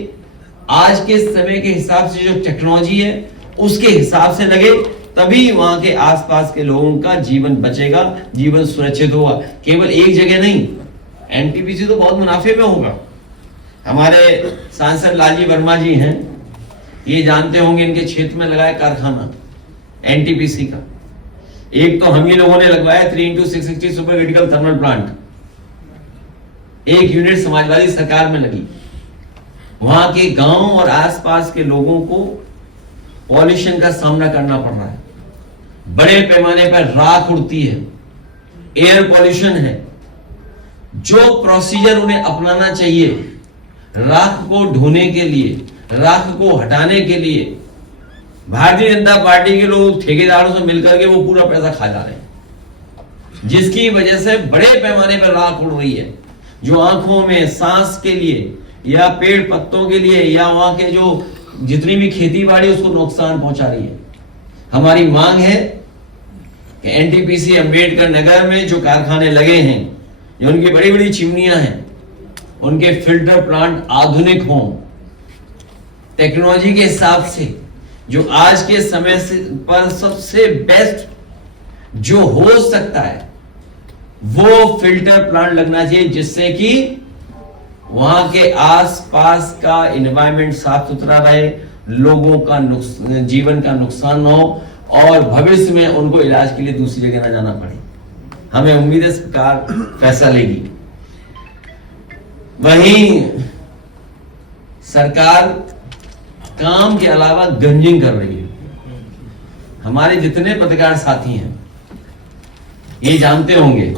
आज के समय के हिसाब से जो टेक्नोलॉजी है उसके हिसाब से लगे, तभी वहां के आसपास के लोगों का जीवन बचेगा, जीवन सुरक्षित होगा। केवल एक जगह नहीं, एनटीपीसी तो बहुत मुनाफे में होगा। हमारे सांसद लालजी वर्मा जी हैं, ये जानते होंगे, इनके क्षेत्र में लगाया कारखाना एनटीपीसी का। एक तो हम ही लोगों ने लगवाया 3x660 super critical thermal plant, एक यूनिट समाजवादी सरकार में लगी। वहां के गांव और आसपास के लोगों को पॉल्यूशन का सामना करना पड़ रहा है। बड़े पैमाने पर राख उड़ती है, एयर पॉल्यूशन है। जो प्रोसीजर उन्हें अपनाना चाहिए राख को ढोने के लिए, राख को हटाने के लिए, भारतीय जनता पार्टी के लोग ठेकेदारों से मिलकर के वो पूरा पैसा खा जा रहे हैं, जिसकी वजह से बड़े पैमाने पर राख उड़ रही है, जो आंखों में, सांस के लिए या पेड़ पत्तों के लिए या वहां के जो जितनी भी खेती बाड़ी उसको नुकसान पहुंचा रही है। हमारी मांग है कि एनटीपीसी अंबेडकर नगर में जो कारखाने लगे हैं, जो उनकी बड़ी बड़ी चिमनियां हैं, उनके फिल्टर प्लांट आधुनिक हों, टेक्नोलॉजी के हिसाब से जो आज के समय से पर सबसे बेस्ट जो हो सकता है वो फिल्टर प्लांट लगना चाहिए, जिससे कि वहां के आसपास का एनवायरनमेंट साफ सुथरा रहे, लोगों का जीवन का नुकसान न हो और भविष्य में उनको इलाज के लिए दूसरी जगह न जाना पड़े। हमें उम्मीद है सरकार फैसला लेगी। वहीं सरकार काम के अलावा गंजिंग कर रही है। हमारे जितने पत्रकार साथी हैं ये जानते होंगे,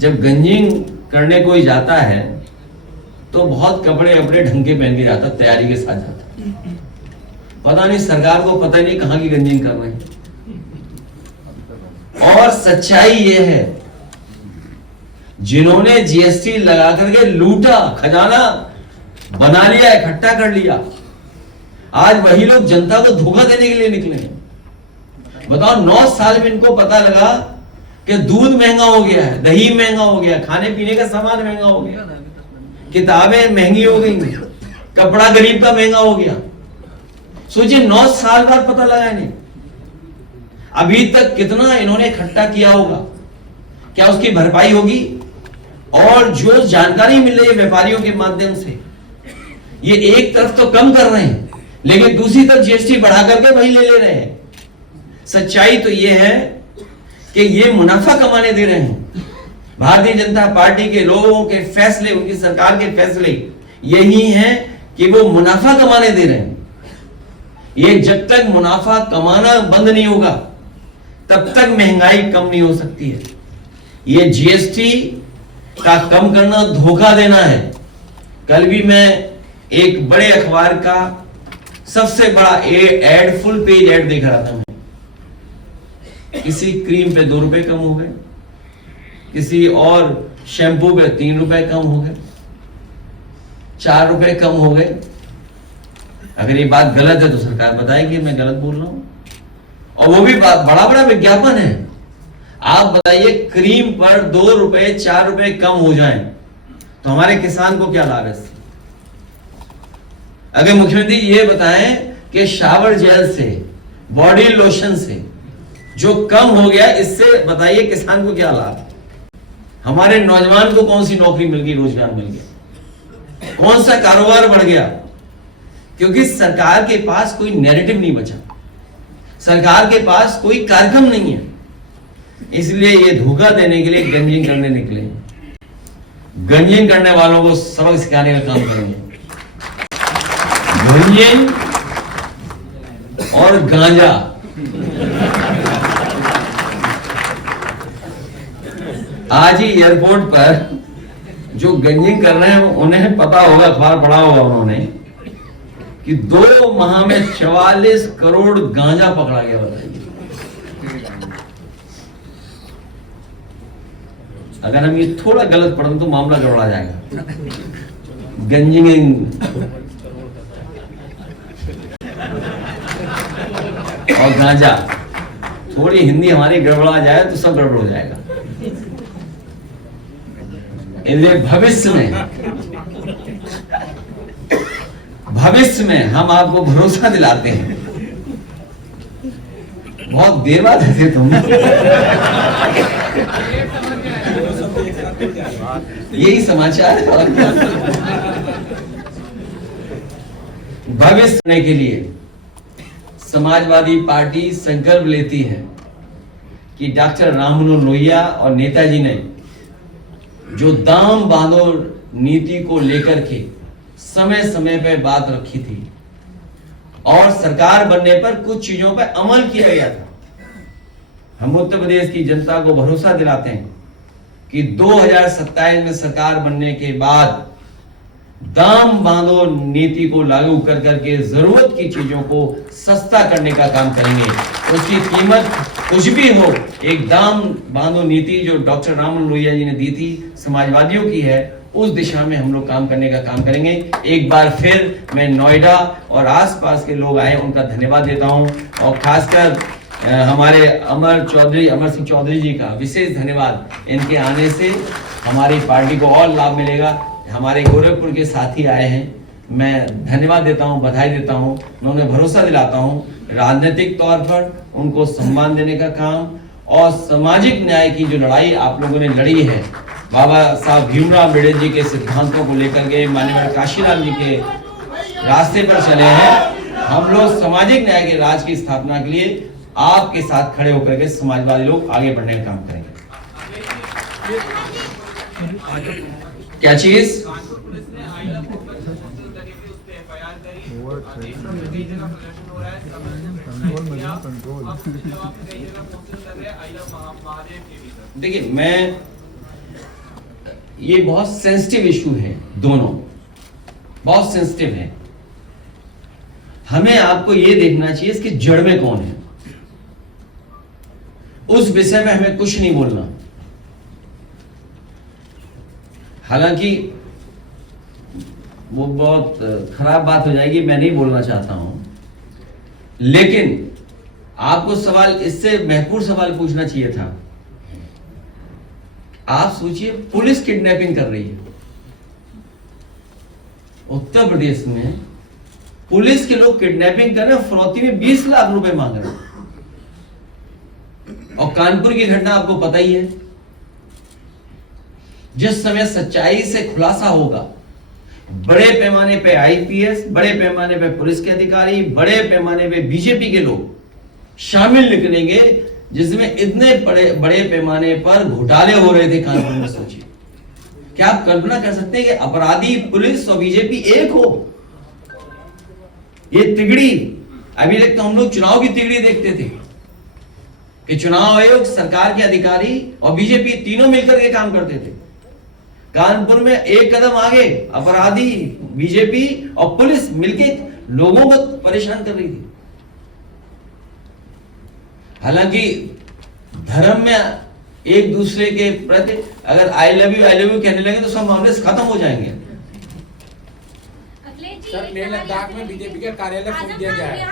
जब गंजिंग करने कोई जाता है तो बहुत कपड़े वपड़े ढंग के पहन के जाता, तैयारी के साथ जाता। पता नहीं सरकार को पता ही नहीं कहां की गंजिंग कर रहे हैं। और सच्चाई ये है, जिन्होंने जीएसटी लगा करके लूटा, खजाना बना लिया, इकट्ठा कर लिया, आज वही लोग जनता को धोखा देने के लिए निकले हैं। बताओ, 9 साल में इनको पता लगा कि दूध महंगा हो गया है, दही महंगा हो गया, खाने पीने का सामान महंगा हो गया, किताबें महंगी हो गई, कपड़ा गरीब का महंगा हो गया। सोचिए 9 साल बाद पता लगा इन्हें। अभी तक कितना इन्होंने इकट्ठा किया होगा, क्या उसकी भरपाई होगी? और जो जानकारी मिल रही है व्यापारियों के माध्यम से, ये एक तरफ तो कम कर रहे हैं लेकिन दूसरी तरफ जीएसटी बढ़ा करके वही ले रहे हैं। सच्चाई तो ये है कि ये मुनाफा कमाने दे रहे हैं। भारतीय जनता पार्टी के लोगों के फैसले, उनकी सरकार के फैसले यही हैं कि वो मुनाफा कमाने दे रहे हैं। ये जब तक मुनाफा कमाना बंद नहीं होगा तब तक महंगाई कम नहीं हो सकती है। ये जीएसटी का कम करना धोखा देना है। कल भी मैं एक बड़े अखबार का सबसे बड़ा एड, फुल पेज एड देख रहा था। मैं किसी क्रीम पे 2 रुपए कम हो गए, किसी और शैम्पू पे 3 रुपए कम हो गए, 4 रुपए कम हो गए। अगर ये बात गलत है तो सरकार बताएगी मैं गलत बोल रहा हूं। और वो भी बड़ा बड़ा विज्ञापन है। आप बताइए, क्रीम पर 2 रुपए 4 रुपए कम हो जाएं तो हमारे किसान को क्या लाभ है? अगर मुख्यमंत्री ये बताएं कि शावर जेल से, बॉडी लोशन से जो कम हो गया, इससे बताइए किसान को क्या लाभ? हमारे नौजवान को कौन सी नौकरी मिल गई, रोजगार मिल गया, कौन सा कारोबार बढ़ गया? क्योंकि सरकार के पास कोई नैरेटिव नहीं बचा, सरकार के पास कोई कार्यक्रम नहीं है। इसलिए ये धोखा देने के लिए गंजिंग करने निकले। गंजिंग करने वालों को सबक सिखाने का काम करेंगे। गंजिंग और गांजा, आज ही एयरपोर्ट पर जो गंजिंग कर रहे हैं उन्हें पता होगा, अखबार पढ़ा होगा उन्होंने, कि 2 माह में 44 करोड़ गांजा पकड़ा गया। बताइए, अगर हम ये थोड़ा गलत पढ़ें तो मामला गड़बड़ा जाएगा। गंजिंग और गांजा, थोड़ी हिंदी हमारी गड़बड़ा जाए तो सब गड़बड़ हो जाएगा। इसलिए भविष्य में हम आपको भरोसा दिलाते हैं। बहुत देर बाद हंसे तुम। यही समाचार है। भविष्य के लिए समाजवादी पार्टी संकल्प लेती है कि डॉक्टर राममनोहर लोहिया और नेताजी ने जो दाम बांधो नीति को लेकर के समय समय पर बात रखी थी और सरकार बनने पर कुछ चीजों पर अमल किया गया था। हम उत्तर प्रदेश की जनता को भरोसा दिलाते हैं कि 2027 में सरकार बनने के बाद दाम बांधो नीति को लागू कर करके जरूरत की चीजों को सस्ता करने का काम करेंगे। उसकी कीमत कुछ भी हो, एक दाम बांधो नीति जो डॉक्टर राममनोहर लोहिया जी ने दी थी, समाजवादियों की है, उस दिशा में हम लोग काम करने का काम करेंगे। एक बार फिर मैं नोएडा और आसपास के लोग आए उनका धन्यवाद देता हूं और खासकर हमारे अमर सिंह चौधरी जी का विशेष धन्यवाद। इनके आने से हमारी पार्टी को और लाभ मिलेगा। हमारे गोरखपुर के साथी आए हैं, मैं धन्यवाद देता हूं, बधाई देता हूं, उन्होंने भरोसा दिलाता हूं राजनीतिक तौर पर उनको सम्मान देने का काम और सामाजिक न्याय की जो लड़ाई आप लोगों ने लड़ी है बाबा साहब भीमराव अम्बेडकर जी के सिद्धांतों को लेकर के माननीय काशीराम जी के रास्ते पर चले हैं। हम लोग सामाजिक न्याय के राज की स्थापना के लिए आपके साथ खड़े होकर के समाजवादी लोग आगे बढ़ने का काम करेंगे। क्या चीज? देखिए, मैं ये बहुत सेंसिटिव इशू है, दोनों बहुत सेंसिटिव है। हमें आपको ये देखना चाहिए इसकी जड़ में कौन है, उस विषय में हमें कुछ नहीं बोलना। हालांकि वो बहुत खराब बात हो जाएगी, मैं नहीं बोलना चाहता हूं, लेकिन आपको सवाल इससे महत्वपूर्ण सवाल पूछना चाहिए था। आप सोचिए, पुलिस किडनैपिंग कर रही है उत्तर प्रदेश में, पुलिस के लोग किडनैपिंग कर रहे हैं, फिरौती में 20 लाख रुपए मांग रहे हैं। और कानपुर की घटना आपको पता ही है, जिस समय सच्चाई से खुलासा होगा, बड़े पैमाने पे आईपीएस, बड़े पैमाने पे पुलिस के अधिकारी, बड़े पैमाने पे बीजेपी के लोग शामिल निकलेंगे, जिसमें इतने बड़े पैमाने पर घोटाले हो रहे थे कानपुर में। सोचिए, क्या आप कल्पना कर सकते हैं कि अपराधी पुलिस और बीजेपी एक हो? ये तिगड़ी, अभी तक तो हम लोग चुनाव की तिगड़ी देखते थे कि चुनाव आयोग, सरकार के अधिकारी और बीजेपी तीनों मिलकर के काम करते थे। कानपुर में एक कदम आगे अपराधी, बीजेपी और पुलिस मिलके लोगों को परेशान कर रही थी। हालांकि धर्म में एक दूसरे के प्रति अगर आई लव यू कहने लगे तो सब मामले खत्म हो जाएंगे। सर, लेह लद्दाख में बीजेपी का कार्यालय खोल दिया गया है।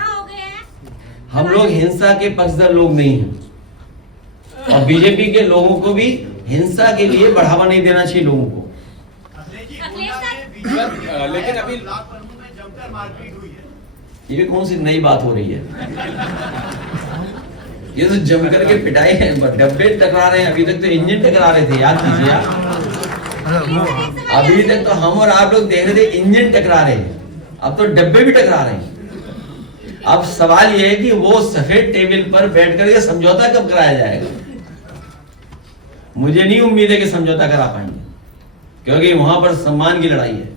हम लोग हिंसा के पक्षधर लोग नहीं हैं, और बीजेपी के लोगों को भी हिंसा के लिए बढ़ावा नहीं देना चाहिए लोगों को। लेकिन अभी ये कौन सी नई बात हो रही है? ये तो जम करके पिटाई है, डब्बे टकरा रहे हैं। अभी तक तो इंजन टकरा रहे थे, याद कीजिए आप। अभी तक तो हम और आप लोग देख रहे थे इंजन टकरा रहे हैं, अब तो डब्बे भी टकरा रहे हैं। अब सवाल यह है कि वो सफेद टेबल पर बैठ करके समझौता कब कराया जाएगा? मुझे नहीं उम्मीद है कि समझौता करा पाएंगे, क्योंकि वहां पर सम्मान की लड़ाई है।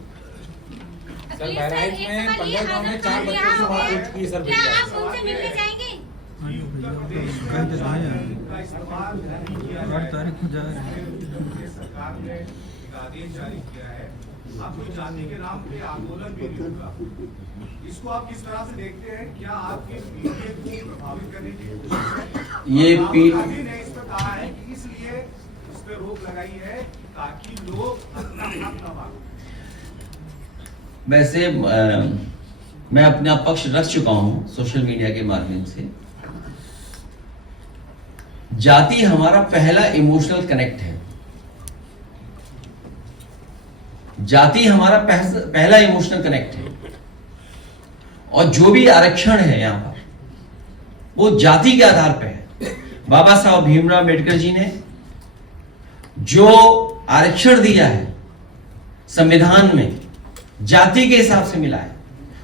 सर, बहराइच में 15 गांव में 4 बच्चों की मौत हो चुकी है। सर, क्या आप उनसे मिलने जाएंगे? इसको आप किस तरह से देखते हैं? क्या आपके पीडीए को प्रभावित करने की कोशिश है? ये अभी ने इस पर कहा है कि इसलिए इस पर रोक लगाई है ताकि लोग अपना हक न मांगें। वैसे मैं अपना पक्ष रख चुका हूं सोशल मीडिया के माध्यम से। जाति हमारा पहला इमोशनल कनेक्ट है, जाति हमारा पहला इमोशनल कनेक्ट है, और जो भी आरक्षण है यहां पर वो जाति के आधार पर है। बाबा साहब भीमराव अम्बेडकर जी ने जो आरक्षण दिया है संविधान में, जाति के हिसाब से मिला है।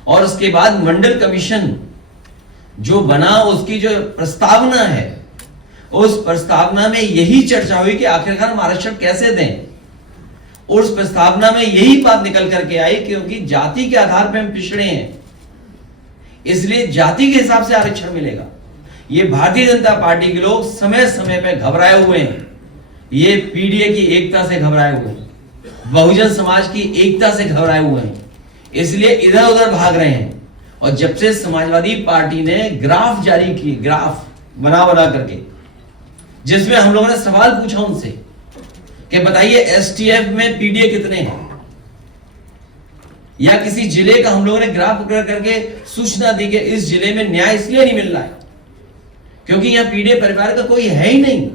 और उसके बाद मंडल कमीशन जो बना, उसकी जो प्रस्तावना है, उस प्रस्तावना में यही चर्चा हुई कि आखिरकार हम आरक्षण कैसे दें। उस प्रस्तावना में यही बात निकल करके आई, क्योंकि जाति के आधार पर हम पिछड़े हैं, इसलिए जाति के हिसाब से आरक्षण मिलेगा। ये भारतीय जनता पार्टी के लोग समय समय पर घबराए हुए हैं, ये पीडीए की एकता से घबराए हुए हैं, बहुजन समाज की एकता से घबराए हुए हैं, इसलिए इधर उधर भाग रहे हैं। और जब से समाजवादी पार्टी ने ग्राफ जारी की, ग्राफ बना करके, जिसमें हम लोगों ने सवाल पूछा उनसे कि बताइए एसटीएफ में पीडीए कितने हैं, या किसी जिले का हम लोगों ने ग्राफ करके सूचना दी कि इस जिले में न्याय इसलिए नहीं मिल रहा है क्योंकि यहां पीडीए परिवार का कोई है ही नहीं।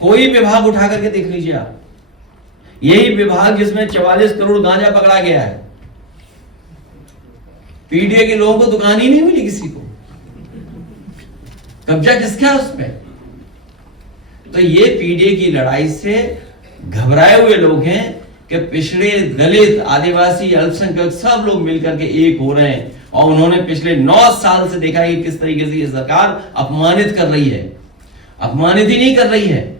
कोई विभाग उठा करके देख लीजिए आप, यही विभाग जिसमें 44 करोड़ गांजा पकड़ा गया है, पीडीए के लोगों को दुकान ही नहीं मिली, किसी को कब्जा किसका है उसमें? तो ये पीडीए की लड़ाई से घबराए हुए लोग हैं कि पिछड़े, दलित, आदिवासी, अल्पसंख्यक सब लोग मिलकर के एक हो रहे हैं। और उन्होंने पिछले 9 साल से देखा है कि किस तरीके से ये सरकार अपमानित कर रही है। अपमानित ही नहीं कर रही है,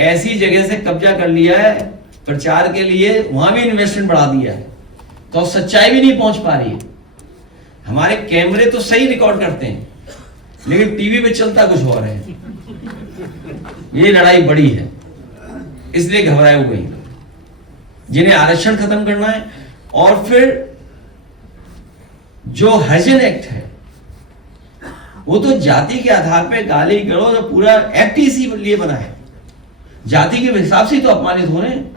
ऐसी जगह से कब्जा कर लिया है प्रचार के लिए, वहां भी इन्वेस्टमेंट बढ़ा दिया है, तो सच्चाई भी नहीं पहुंच पा रही है। हमारे कैमरे तो सही रिकॉर्ड करते हैं, लेकिन टीवी पे चलता कुछ और है। ये लड़ाई बड़ी है, इसलिए घबराए हुए हैं जिन्हें आरक्षण खत्म करना है। और फिर जो हरिजन एक्ट है वो तो जाति के आधार पे गाली गलौज और पूरा एक्ट ही इसी लिए बना है, जाति के हिसाब से तो अपमानित हो रहे हैं।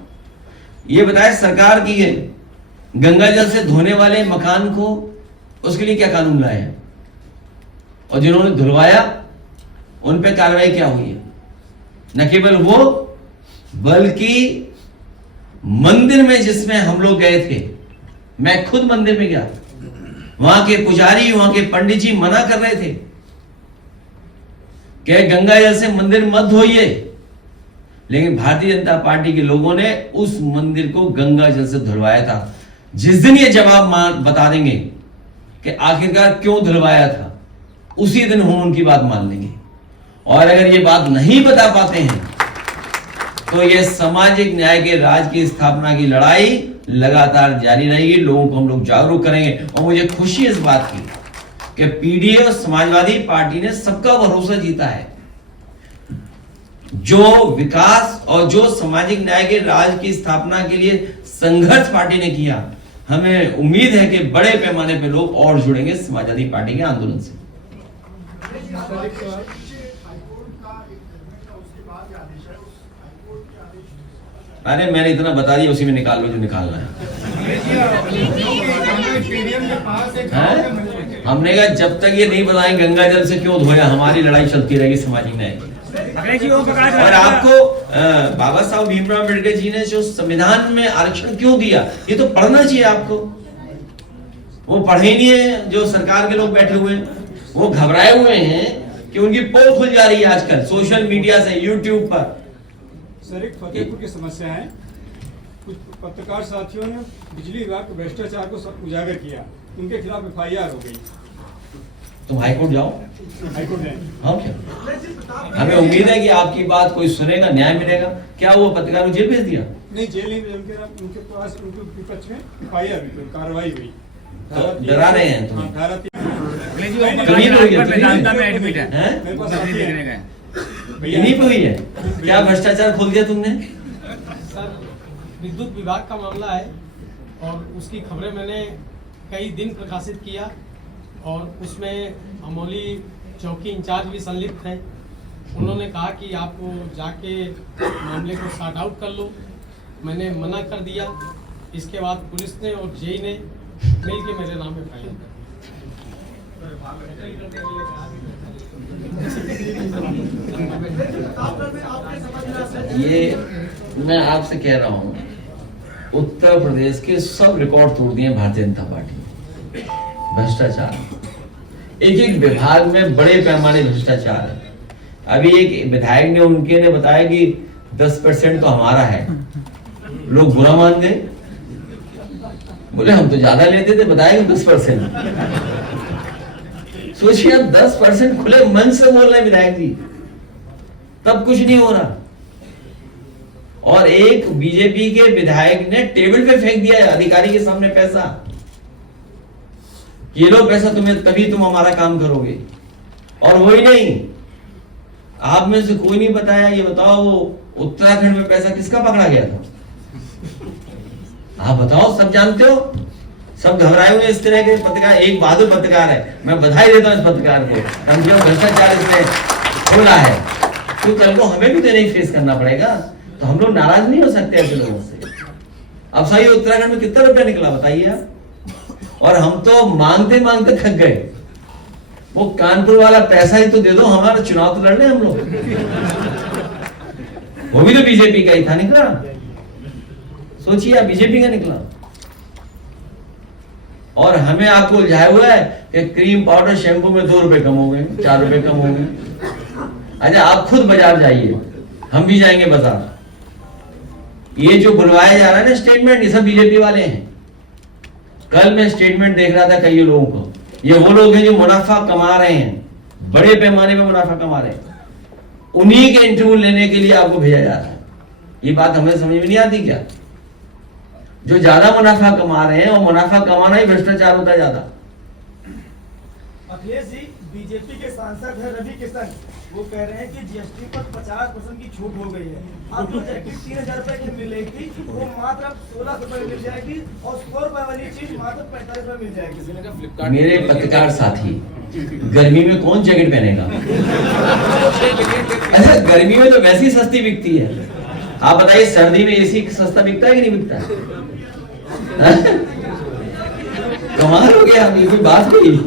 ये बताए सरकार की है गंगा जल से धोने वाले मकान को, उसके लिए क्या कानून लाए हैं, और जिन्होंने धुलवाया उन पे कार्रवाई क्या हुई है? न केवल वो, बल्कि मंदिर में जिसमें हम लोग गए थे, मैं खुद मंदिर में गया, वहां के पुजारी, वहां के पंडित जी मना कर रहे थे कि गंगा जल से मंदिर मत धोइए, लेकिन भारतीय जनता पार्टी के लोगों ने उस मंदिर को गंगा जल से धुलवाया था। जिस दिन ये जवाब बता देंगे कि आखिरकार क्यों धुलवाया था, उसी दिन हम उनकी बात मान लेंगे। और अगर ये बात नहीं बता पाते हैं तो ये सामाजिक न्याय के राज की स्थापना की लड़ाई लगातार जारी रहेगी। लोगों को हम लोग जागरूक करेंगे। और मुझे खुशी इस बात की कि पीडीए और समाजवादी पार्टी ने सबका भरोसा जीता है। जो विकास और जो सामाजिक न्याय के राज की स्थापना के लिए संघर्ष पार्टी ने किया, हमें उम्मीद है कि बड़े पैमाने पे लोग और जुड़ेंगे समाजवादी पार्टी के आंदोलन से। अरे मैंने इतना बता दिया, उसी में निकाल लो जो निकालना है। हमने कहा जब तक ये नहीं बताएंगे गंगा जल से क्यों धोया, हमारी लड़ाई चलती रहेगी सामाजिक न्याय की। और आपको बाबा साहब भीमराव अम्बेडकर जी ने जो संविधान में आरक्षण क्यों दिया, ये तो पढ़ना चाहिए आपको। वो पढ़े ही नहीं है जो सरकार के लोग बैठे हुए हैं, वो घबराए हुए हैं कि उनकी पोल खुल जा रही है आजकल सोशल मीडिया से, यूट्यूब पर। सर, एक फतेहपुर की समस्या है। कुछ पत्रकार साथियों ने बिजली विभाग के भ्रष्टाचार को उजागर किया, उनके खिलाफ FIR हो गई। तुम हाईकोर्ट जाओ, हाईकोर्ट है। हाँ क्या, हमें उम्मीद है कि आपकी बात कोई सुनेगा, न्याय मिलेगा। क्या वो पत्रकार को जेल भेज दिया? नहीं, जेल नहीं, उनके पास उनके विपक्ष में FIR हुई, कार्रवाई हुई। तो डरा रहे हैं तुम्हें? यहीं पे हुई है क्या? भ्रष्टाचार खोल दिया तुमने? सर, विद्युत विभाग का मामला है और उसकी खबरें मैंने कई दिन प्रकाशित किया और उसमें अमोली चौकी इंचार्ज भी संलिप्त हैं। उन्होंने कहा कि आप जाके मामले को सॉर्ट आउट कर लो, मैंने मना कर दिया। इसके बाद पुलिस ने और जेई ने मिल के मेरे नाम पे FIR कर ये मैं आपसे कह रहा हूं, उत्तर प्रदेश के सब रिकॉर्ड तोड़ दिए भारतीय जनता पार्टी ने। भ्रष्टाचार, एक एक विभाग में बड़े पैमाने भ्रष्टाचार है। अभी एक विधायक ने उनके ने बताया कि 10% तो हमारा है। लोग बुरा मान गए, बोले हम तो ज्यादा लेते थे, बताया 10%। सोचिए आप 10% खुले मन से बोल रहे विधायक जी, तब कुछ नहीं हो रहा। और एक बीजेपी के विधायक ने टेबल पे फेंक दिया अधिकारी के सामने पैसा, ये लो पैसा तुम्हें, तभी तुम हमारा काम करोगे। और वही नहीं, आप में से कोई नहीं बताया, ये बताओ वो उत्तराखंड में पैसा किसका पकड़ा गया था? आप बताओ, सब जानते हो, सब घबराए हुए इस तरह के पत्रकार। एक बहादुर पत्रकार है, मैं बधाई देता हूं इस पत्रकार को, कम से कम भ्रष्टाचार इसने खोला है। तो कल को हमें भी तो नहीं फेस करना पड़ेगा, तो हम लोग नाराज नहीं हो सकते ऐसे लोगों से। अब सही उत्तराखंड में कितना रुपया निकला बताइए आप? और हम तो मांगते मांगते थक गए। वो कानपुर वाला पैसा ही तो दे दो, हमारा चुनाव तो लड़ रहे हम लोग। वो भी तो बीजेपी का ही था, निकला। सोचिए आप, बीजेपी का निकला। और हमें आपको उलझाया हुआ है कि क्रीम पाउडर शैम्पू में 2 रुपए कम हो गए, 4 रुपए कम हो गए। अच्छा, आप खुद बाजार जाइए, हम भी जाएंगे बाजार। ये जो बुलवाया जा रहा है ना स्टेटमेंट, ये सब बीजेपी वाले हैं। कल मैं स्टेटमेंट देख रहा था कई लोगों को, ये वो लोग हैं जो मुनाफा कमा रहे हैं, बड़े पैमाने में मुनाफा कमा रहे हैं, उन्हीं के इंटरव्यू लेने के लिए आपको भेजा जा रहा है। ये बात हमें समझ में नहीं आती क्या? जो ज्यादा मुनाफा कमा रहे हैं, और मुनाफा कमाना ही भ्रष्टाचार होता है ज्यादा। अखिलेश जी, बीजेपी के सांसद है रवि किशन, वो कह रहे हैं कि जीएसटी पर 50% की छूट हो गई है। अब जो जैकेट 3000 रुपए की मिलेगी वो मात्र 16 रुपए मिल जाएगी, और 100 रुपए वाली चीज मात्र 45 रुपए मिल जाएगी। मेरे पत्रकार साथी, गर्मी में कौन जैकेट पहनेगा? अच्छा, गर्मी में तो वैसी सस्ती बिकती है। आप बताइए सर्दी में एसी सस्ता बिकता है कि नहीं बिकता? कमाल हो गया, ये कोई बात नहीं।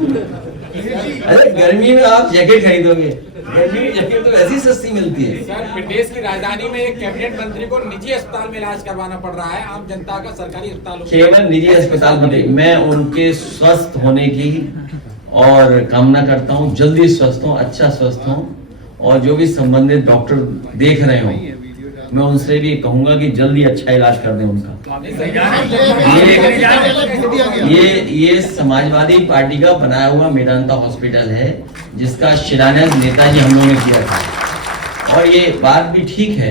अरे गर्मी में आप जैकेट खरीदोगे, गर्मी में जैकेट तो वैसी सस्ती मिलती है। सर, प्रदेश की राजधानी में एक कैबिनेट मंत्री को निजी अस्पताल में इलाज करवाना पड़ रहा है, आम जनता का सरकारी अस्पताल। केवल निजी अस्पताल में मैं उनके स्वस्थ होने की और कामना करता हूँ, जल्दी स्वस्थ हों, अच्छा स्वस्थ हों, और जो भी संबंधित डॉक्टर देख रहे हो, मैं उनसे भी कहूंगा कि जल्दी अच्छा इलाज कर दें उनका। ये समाजवादी पार्टी का बनाया हुआ मेदांता हॉस्पिटल है, जिसका शिलान्यास नेताजी हम लोगों ने किया था। और ये बात भी ठीक है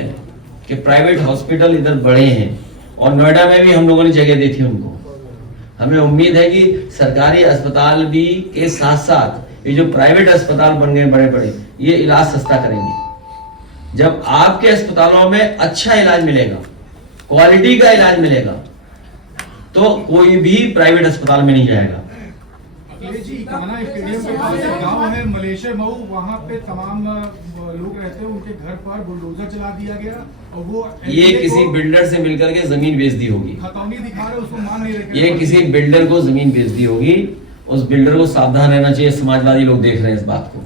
कि प्राइवेट हॉस्पिटल इधर बड़े हैं, और नोएडा में भी हम लोगों ने जगह दी थी उनको। हमें उम्मीद है कि सरकारी अस्पताल भी के साथ साथ ये जो प्राइवेट अस्पताल बन गए बड़े बड़े, ये इलाज सस्ता करेंगे। जब आपके अस्पतालों में अच्छा इलाज मिलेगा, क्वालिटी का इलाज मिलेगा, तो कोई भी प्राइवेट अस्पताल में नहीं जाएगा। स्टेडियम के पास एक गांव है मलेशिया मऊ, वहां पे तमाम लोग रहते हैं, उनके घर पर बुलडोजर चला दिया गया, और वो ये किसी बिल्डर से मिलकर के जमीन बेच दी होगी। खतौनी दिखा रहे, उसको मान नहीं रहे। ये किसी बिल्डर को जमीन बेच दी होगी। उस बिल्डर को सावधान रहना चाहिए। समाजवादी लोग देख रहे हैं इस बात को।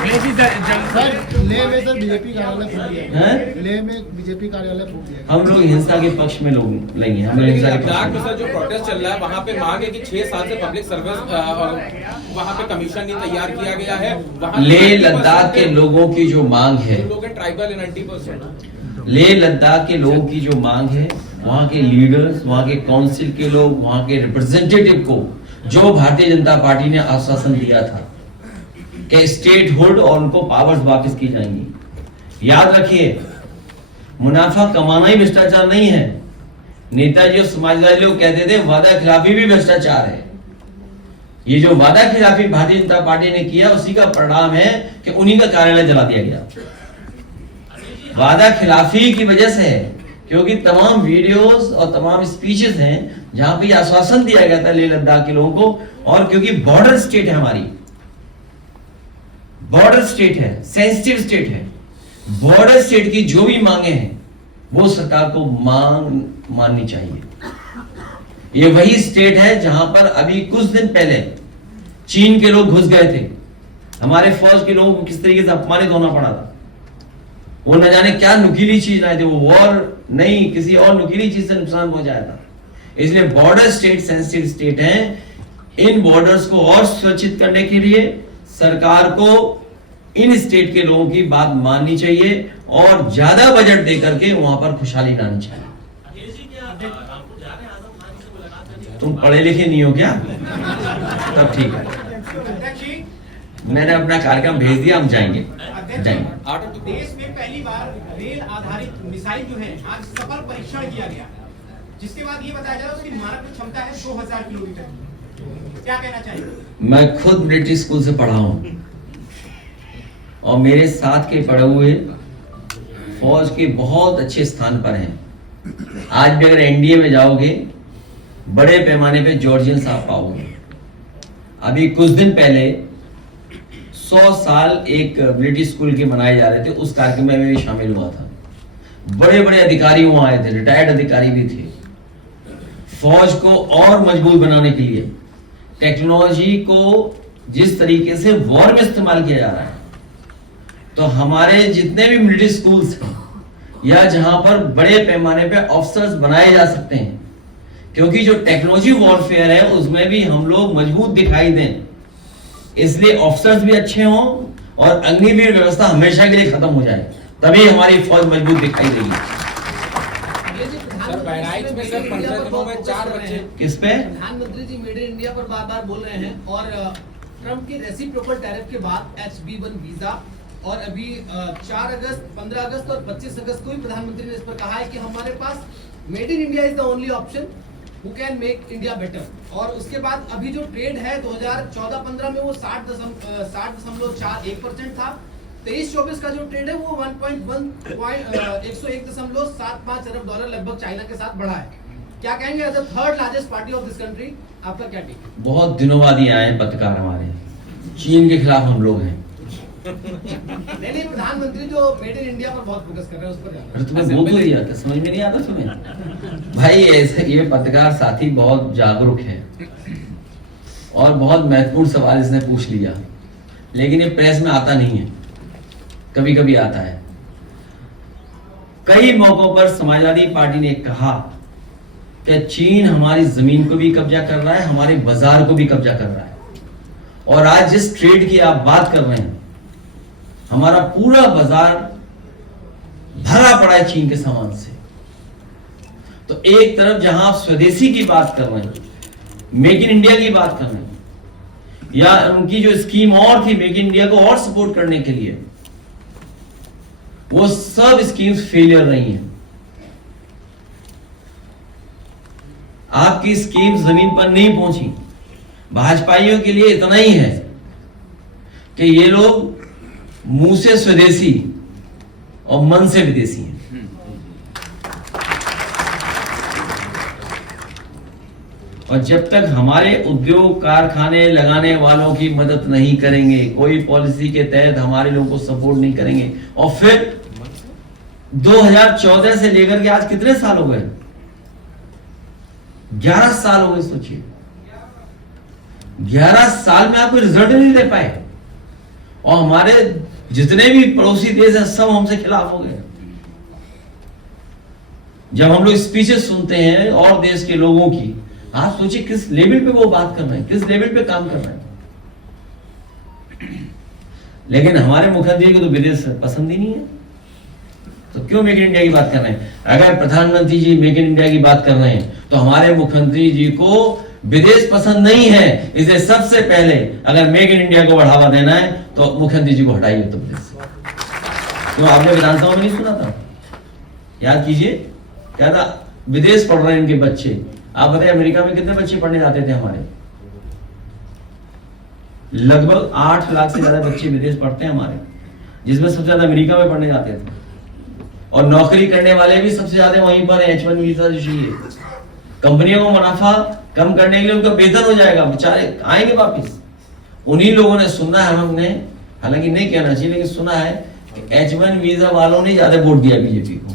लेह में सर बीजेपी कार्यालय फूट गया है। लेह में बीजेपी कार्यालय फूट गया। हम लोग हिंसा के पक्ष में लोग लेंगे, हम लोग हिंसा के पक्ष में। सर, जो प्रोटेस्ट चल रहा है वहाँ पे मांग है कि 6 साल से पब्लिक सर्विस वहाँ पे कमीशन नहीं तैयार किया गया है। लेह लद्दाख के लोगों की जो मांग है, लोग ट्राइबल 90%। लेह लद्दाख के लोगों की जो मांग है, वहाँ के लीडर्स, वहाँ के काउंसिल के लोग, वहाँ के रिप्रेजेंटेटिव को जो भारतीय जनता पार्टी ने आश्वासन दिया था कि स्टेटहुड और उनको पावर्स वापस की जाएंगी। याद रखिए, मुनाफा कमाना ही भ्रष्टाचार नहीं है। नेताजी और समाजवादी लोग कहते थे वादा खिलाफी भी भ्रष्टाचार है। ये जो वादा खिलाफी भारतीय जनता पार्टी ने किया, उसी का परिणाम है कि उन्हीं का कार्यालय जला दिया गया। वादा खिलाफी की वजह से है, क्योंकि तमाम वीडियोस और तमाम स्पीचेस हैं जहां पे आश्वासन दिया गया था लेह लद्दाख के लोगों को। और क्योंकि बॉर्डर स्टेट है, हमारी बॉर्डर स्टेट है, सेंसिटिव स्टेट है, बॉर्डर स्टेट की जो भी मांगे हैं वो सरकार को माननी चाहिए। ये वही स्टेट है जहां पर अभी कुछ दिन पहले चीन के लोग घुस गए थे, हमारे फौज के लोगों को किस तरीके से अपमानित होना पड़ा था। वो न जाने क्या नुकीली चीज लाए थे, वो वॉर नहीं किसी और नुकीली चीज से नुकसान पहुंचाया था। इसलिए बॉर्डर स्टेट सेंसिटिव स्टेट है। इन बॉर्डर्स को और सुरक्षित करने के लिए सरकार को इन स्टेट के लोगों की बात माननी चाहिए और ज्यादा बजट देकर के वहां पर खुशहाली लानी चाहिए। तुम पढ़े लिखे नहीं हो क्या? तब ठीक है, मैंने अपना कार्यक्रम भेज दिया, हम जाएंगे। देश में पहली बार रेल आधारित मिसाइल जो है आज सफल परीक्षण किया गया, जिसके बाद ये बताया जा रहा है उसकी मारक क्षमता है 2000 किलोमीटर। क्या कहना चाहिए? मैं खुद मिलिट्री स्कूल से पढ़ा हूं और मेरे साथ के पढ़े हुए फौज के बहुत अच्छे स्थान पर हैं। आज भी अगर एनडीए में जाओगे, बड़े पैमाने पे जॉर्जियन साहब पाओगे। अभी कुछ दिन पहले 100 साल एक मिलिट्री स्कूल के मनाए जा रहे थे, उस कार्यक्रम में भी शामिल हुआ था। बड़े बड़े अधिकारी वहां आए थे, रिटायर्ड अधिकारी भी थे। फौज को और मजबूत बनाने के लिए टेक्नोलॉजी को जिस तरीके से वॉर में इस्तेमाल किया जा रहा है, तो हमारे जितने भी मिलिट्री स्कूल्स हैं या जहां पर बड़े पैमाने पे ऑफिसर्स बनाए जा सकते हैं, क्योंकि जो टेक्नोलॉजी वॉरफेयर है उसमें भी हम लोग मजबूत दिखाई दें, इसलिए ऑफिसर्स भी अच्छे हों और अग्निवीर व्यवस्था हमेशा के लिए खत्म हो जाए। तभी हमारी फौज मजबूत दिखाई देगी। सर बहराइच में सर 15 दिनों में 4 बच्चे किस पे? प्रधानमंत्री जी मेड इन इंडिया पर बार बार बोल रहे हैं और ट्रम्प के रेसिप्रोकल टैरिफ के बाद H-1B वीजा और अभी 4 अगस्त, 15 अगस्त और 25 अगस्त को भी प्रधानमंत्री ने इस पर कहा है कि हमारे पास made in India is the only option who can make India better. और उसके बाद अभी जो ट्रेड है 2014-15 में वो 60.41% था। 23-24 का जो ट्रेड है वो 101.75 अरब डॉलर लगभग चाइना के साथ बढ़ा है। क्या कहेंगे as the third largest party of this country, आपका क्या टेक? बहुत दिनों बाद ये आए पत्रकार हमारे, चीन के खिलाफ हम लोग हैं। नहीं, प्रधानमंत्री जो मेड इन इंडिया पर बहुत फोकस कर रहे हैं उस पर अरे तुम्हें बोल तो दिया था, समझ में नहीं आता तुम्हें? भाई ऐसे ये पत्रकार साथी बहुत जागरूक है और बहुत महत्वपूर्ण सवाल इसने पूछ लिया, लेकिन ये प्रेस में आता नहीं है, कभी कभी आता है। कई मौकों पर समाजवादी पार्टी ने कहा कि चीन हमारी जमीन को भी कब्जा कर रहा है, हमारे बाजार को भी कब्जा कर रहा है। और आज जिस ट्रेड की आप बात कर रहे हैं, हमारा पूरा बाजार भरा पड़ा है चीन के सामान से। तो एक तरफ जहां आप स्वदेशी की बात कर रहे हैं, मेक इन इंडिया की बात कर रहे हैं, या उनकी जो स्कीम और थी मेक इन इंडिया को और सपोर्ट करने के लिए, वो सब स्कीम्स फेलियर रही हैं। आपकी स्कीम जमीन पर नहीं पहुंची। भाजपाइयों के लिए इतना ही है कि ये लोग मुंह से स्वदेशी और मन से विदेशी हैं। और जब तक हमारे उद्योग कारखाने लगाने वालों की मदद नहीं करेंगे, कोई पॉलिसी के तहत हमारे लोगों को सपोर्ट नहीं करेंगे, और फिर 2014 से लेकर के आज कितने साल हो गए? 11 साल हो गए। सोचिए 11 साल में आप कोई रिजल्ट नहीं दे पाए, और हमारे जितने भी पड़ोसी देश हैं सब हमसे खिलाफ हो गए। जब हम लोग स्पीचेस सुनते हैं और देश के लोगों की, आप सोचिए किस लेवल पे वो बात कर रहे हैं, किस लेवल पे काम कर रहे हैं। लेकिन हमारे मुख्यमंत्री को तो विदेश पसंद ही नहीं है, तो क्यों मेक इन इंडिया की बात कर रहे हैं? अगर प्रधानमंत्री जी मेक इन इंडिया की बात कर रहे हैं तो हमारे मुख्यमंत्री जी को विदेश पसंद नहीं है। इसलिए सबसे पहले अगर मेक इन इंडिया को बढ़ावा देना है तो मुख्यमंत्री जी को हटाइए उत्तर प्रदेश से। तो आपने विधानसभा में नहीं सुना था? याद कीजिए, क्या था? विदेश पढ़ रहे हैं इनके बच्चे। आप बताइए अमेरिका में कितने बच्चे पढ़ने जाते थे हमारे? लगभग 8 लाख से ज्यादा बच्चे विदेश पढ़ते हैं हमारे, जिसमें सबसे ज्यादा अमेरिका में पढ़ने जाते थे। और नौकरी करने वाले भी सबसे ज्यादा वहीं पर H-1 वीजा जो चाहिए। कंपनियों को मुनाफा कम करने के लिए उनका वेतन हो जाएगा, बेचारे आएंगे वापिस। उन्हीं लोगों ने सुना है, हमने हालांकि नहीं कहना चाहिए लेकिन सुना है कि H-1 वीजा वालों ने ज्यादा वोट दिया बीजेपी को।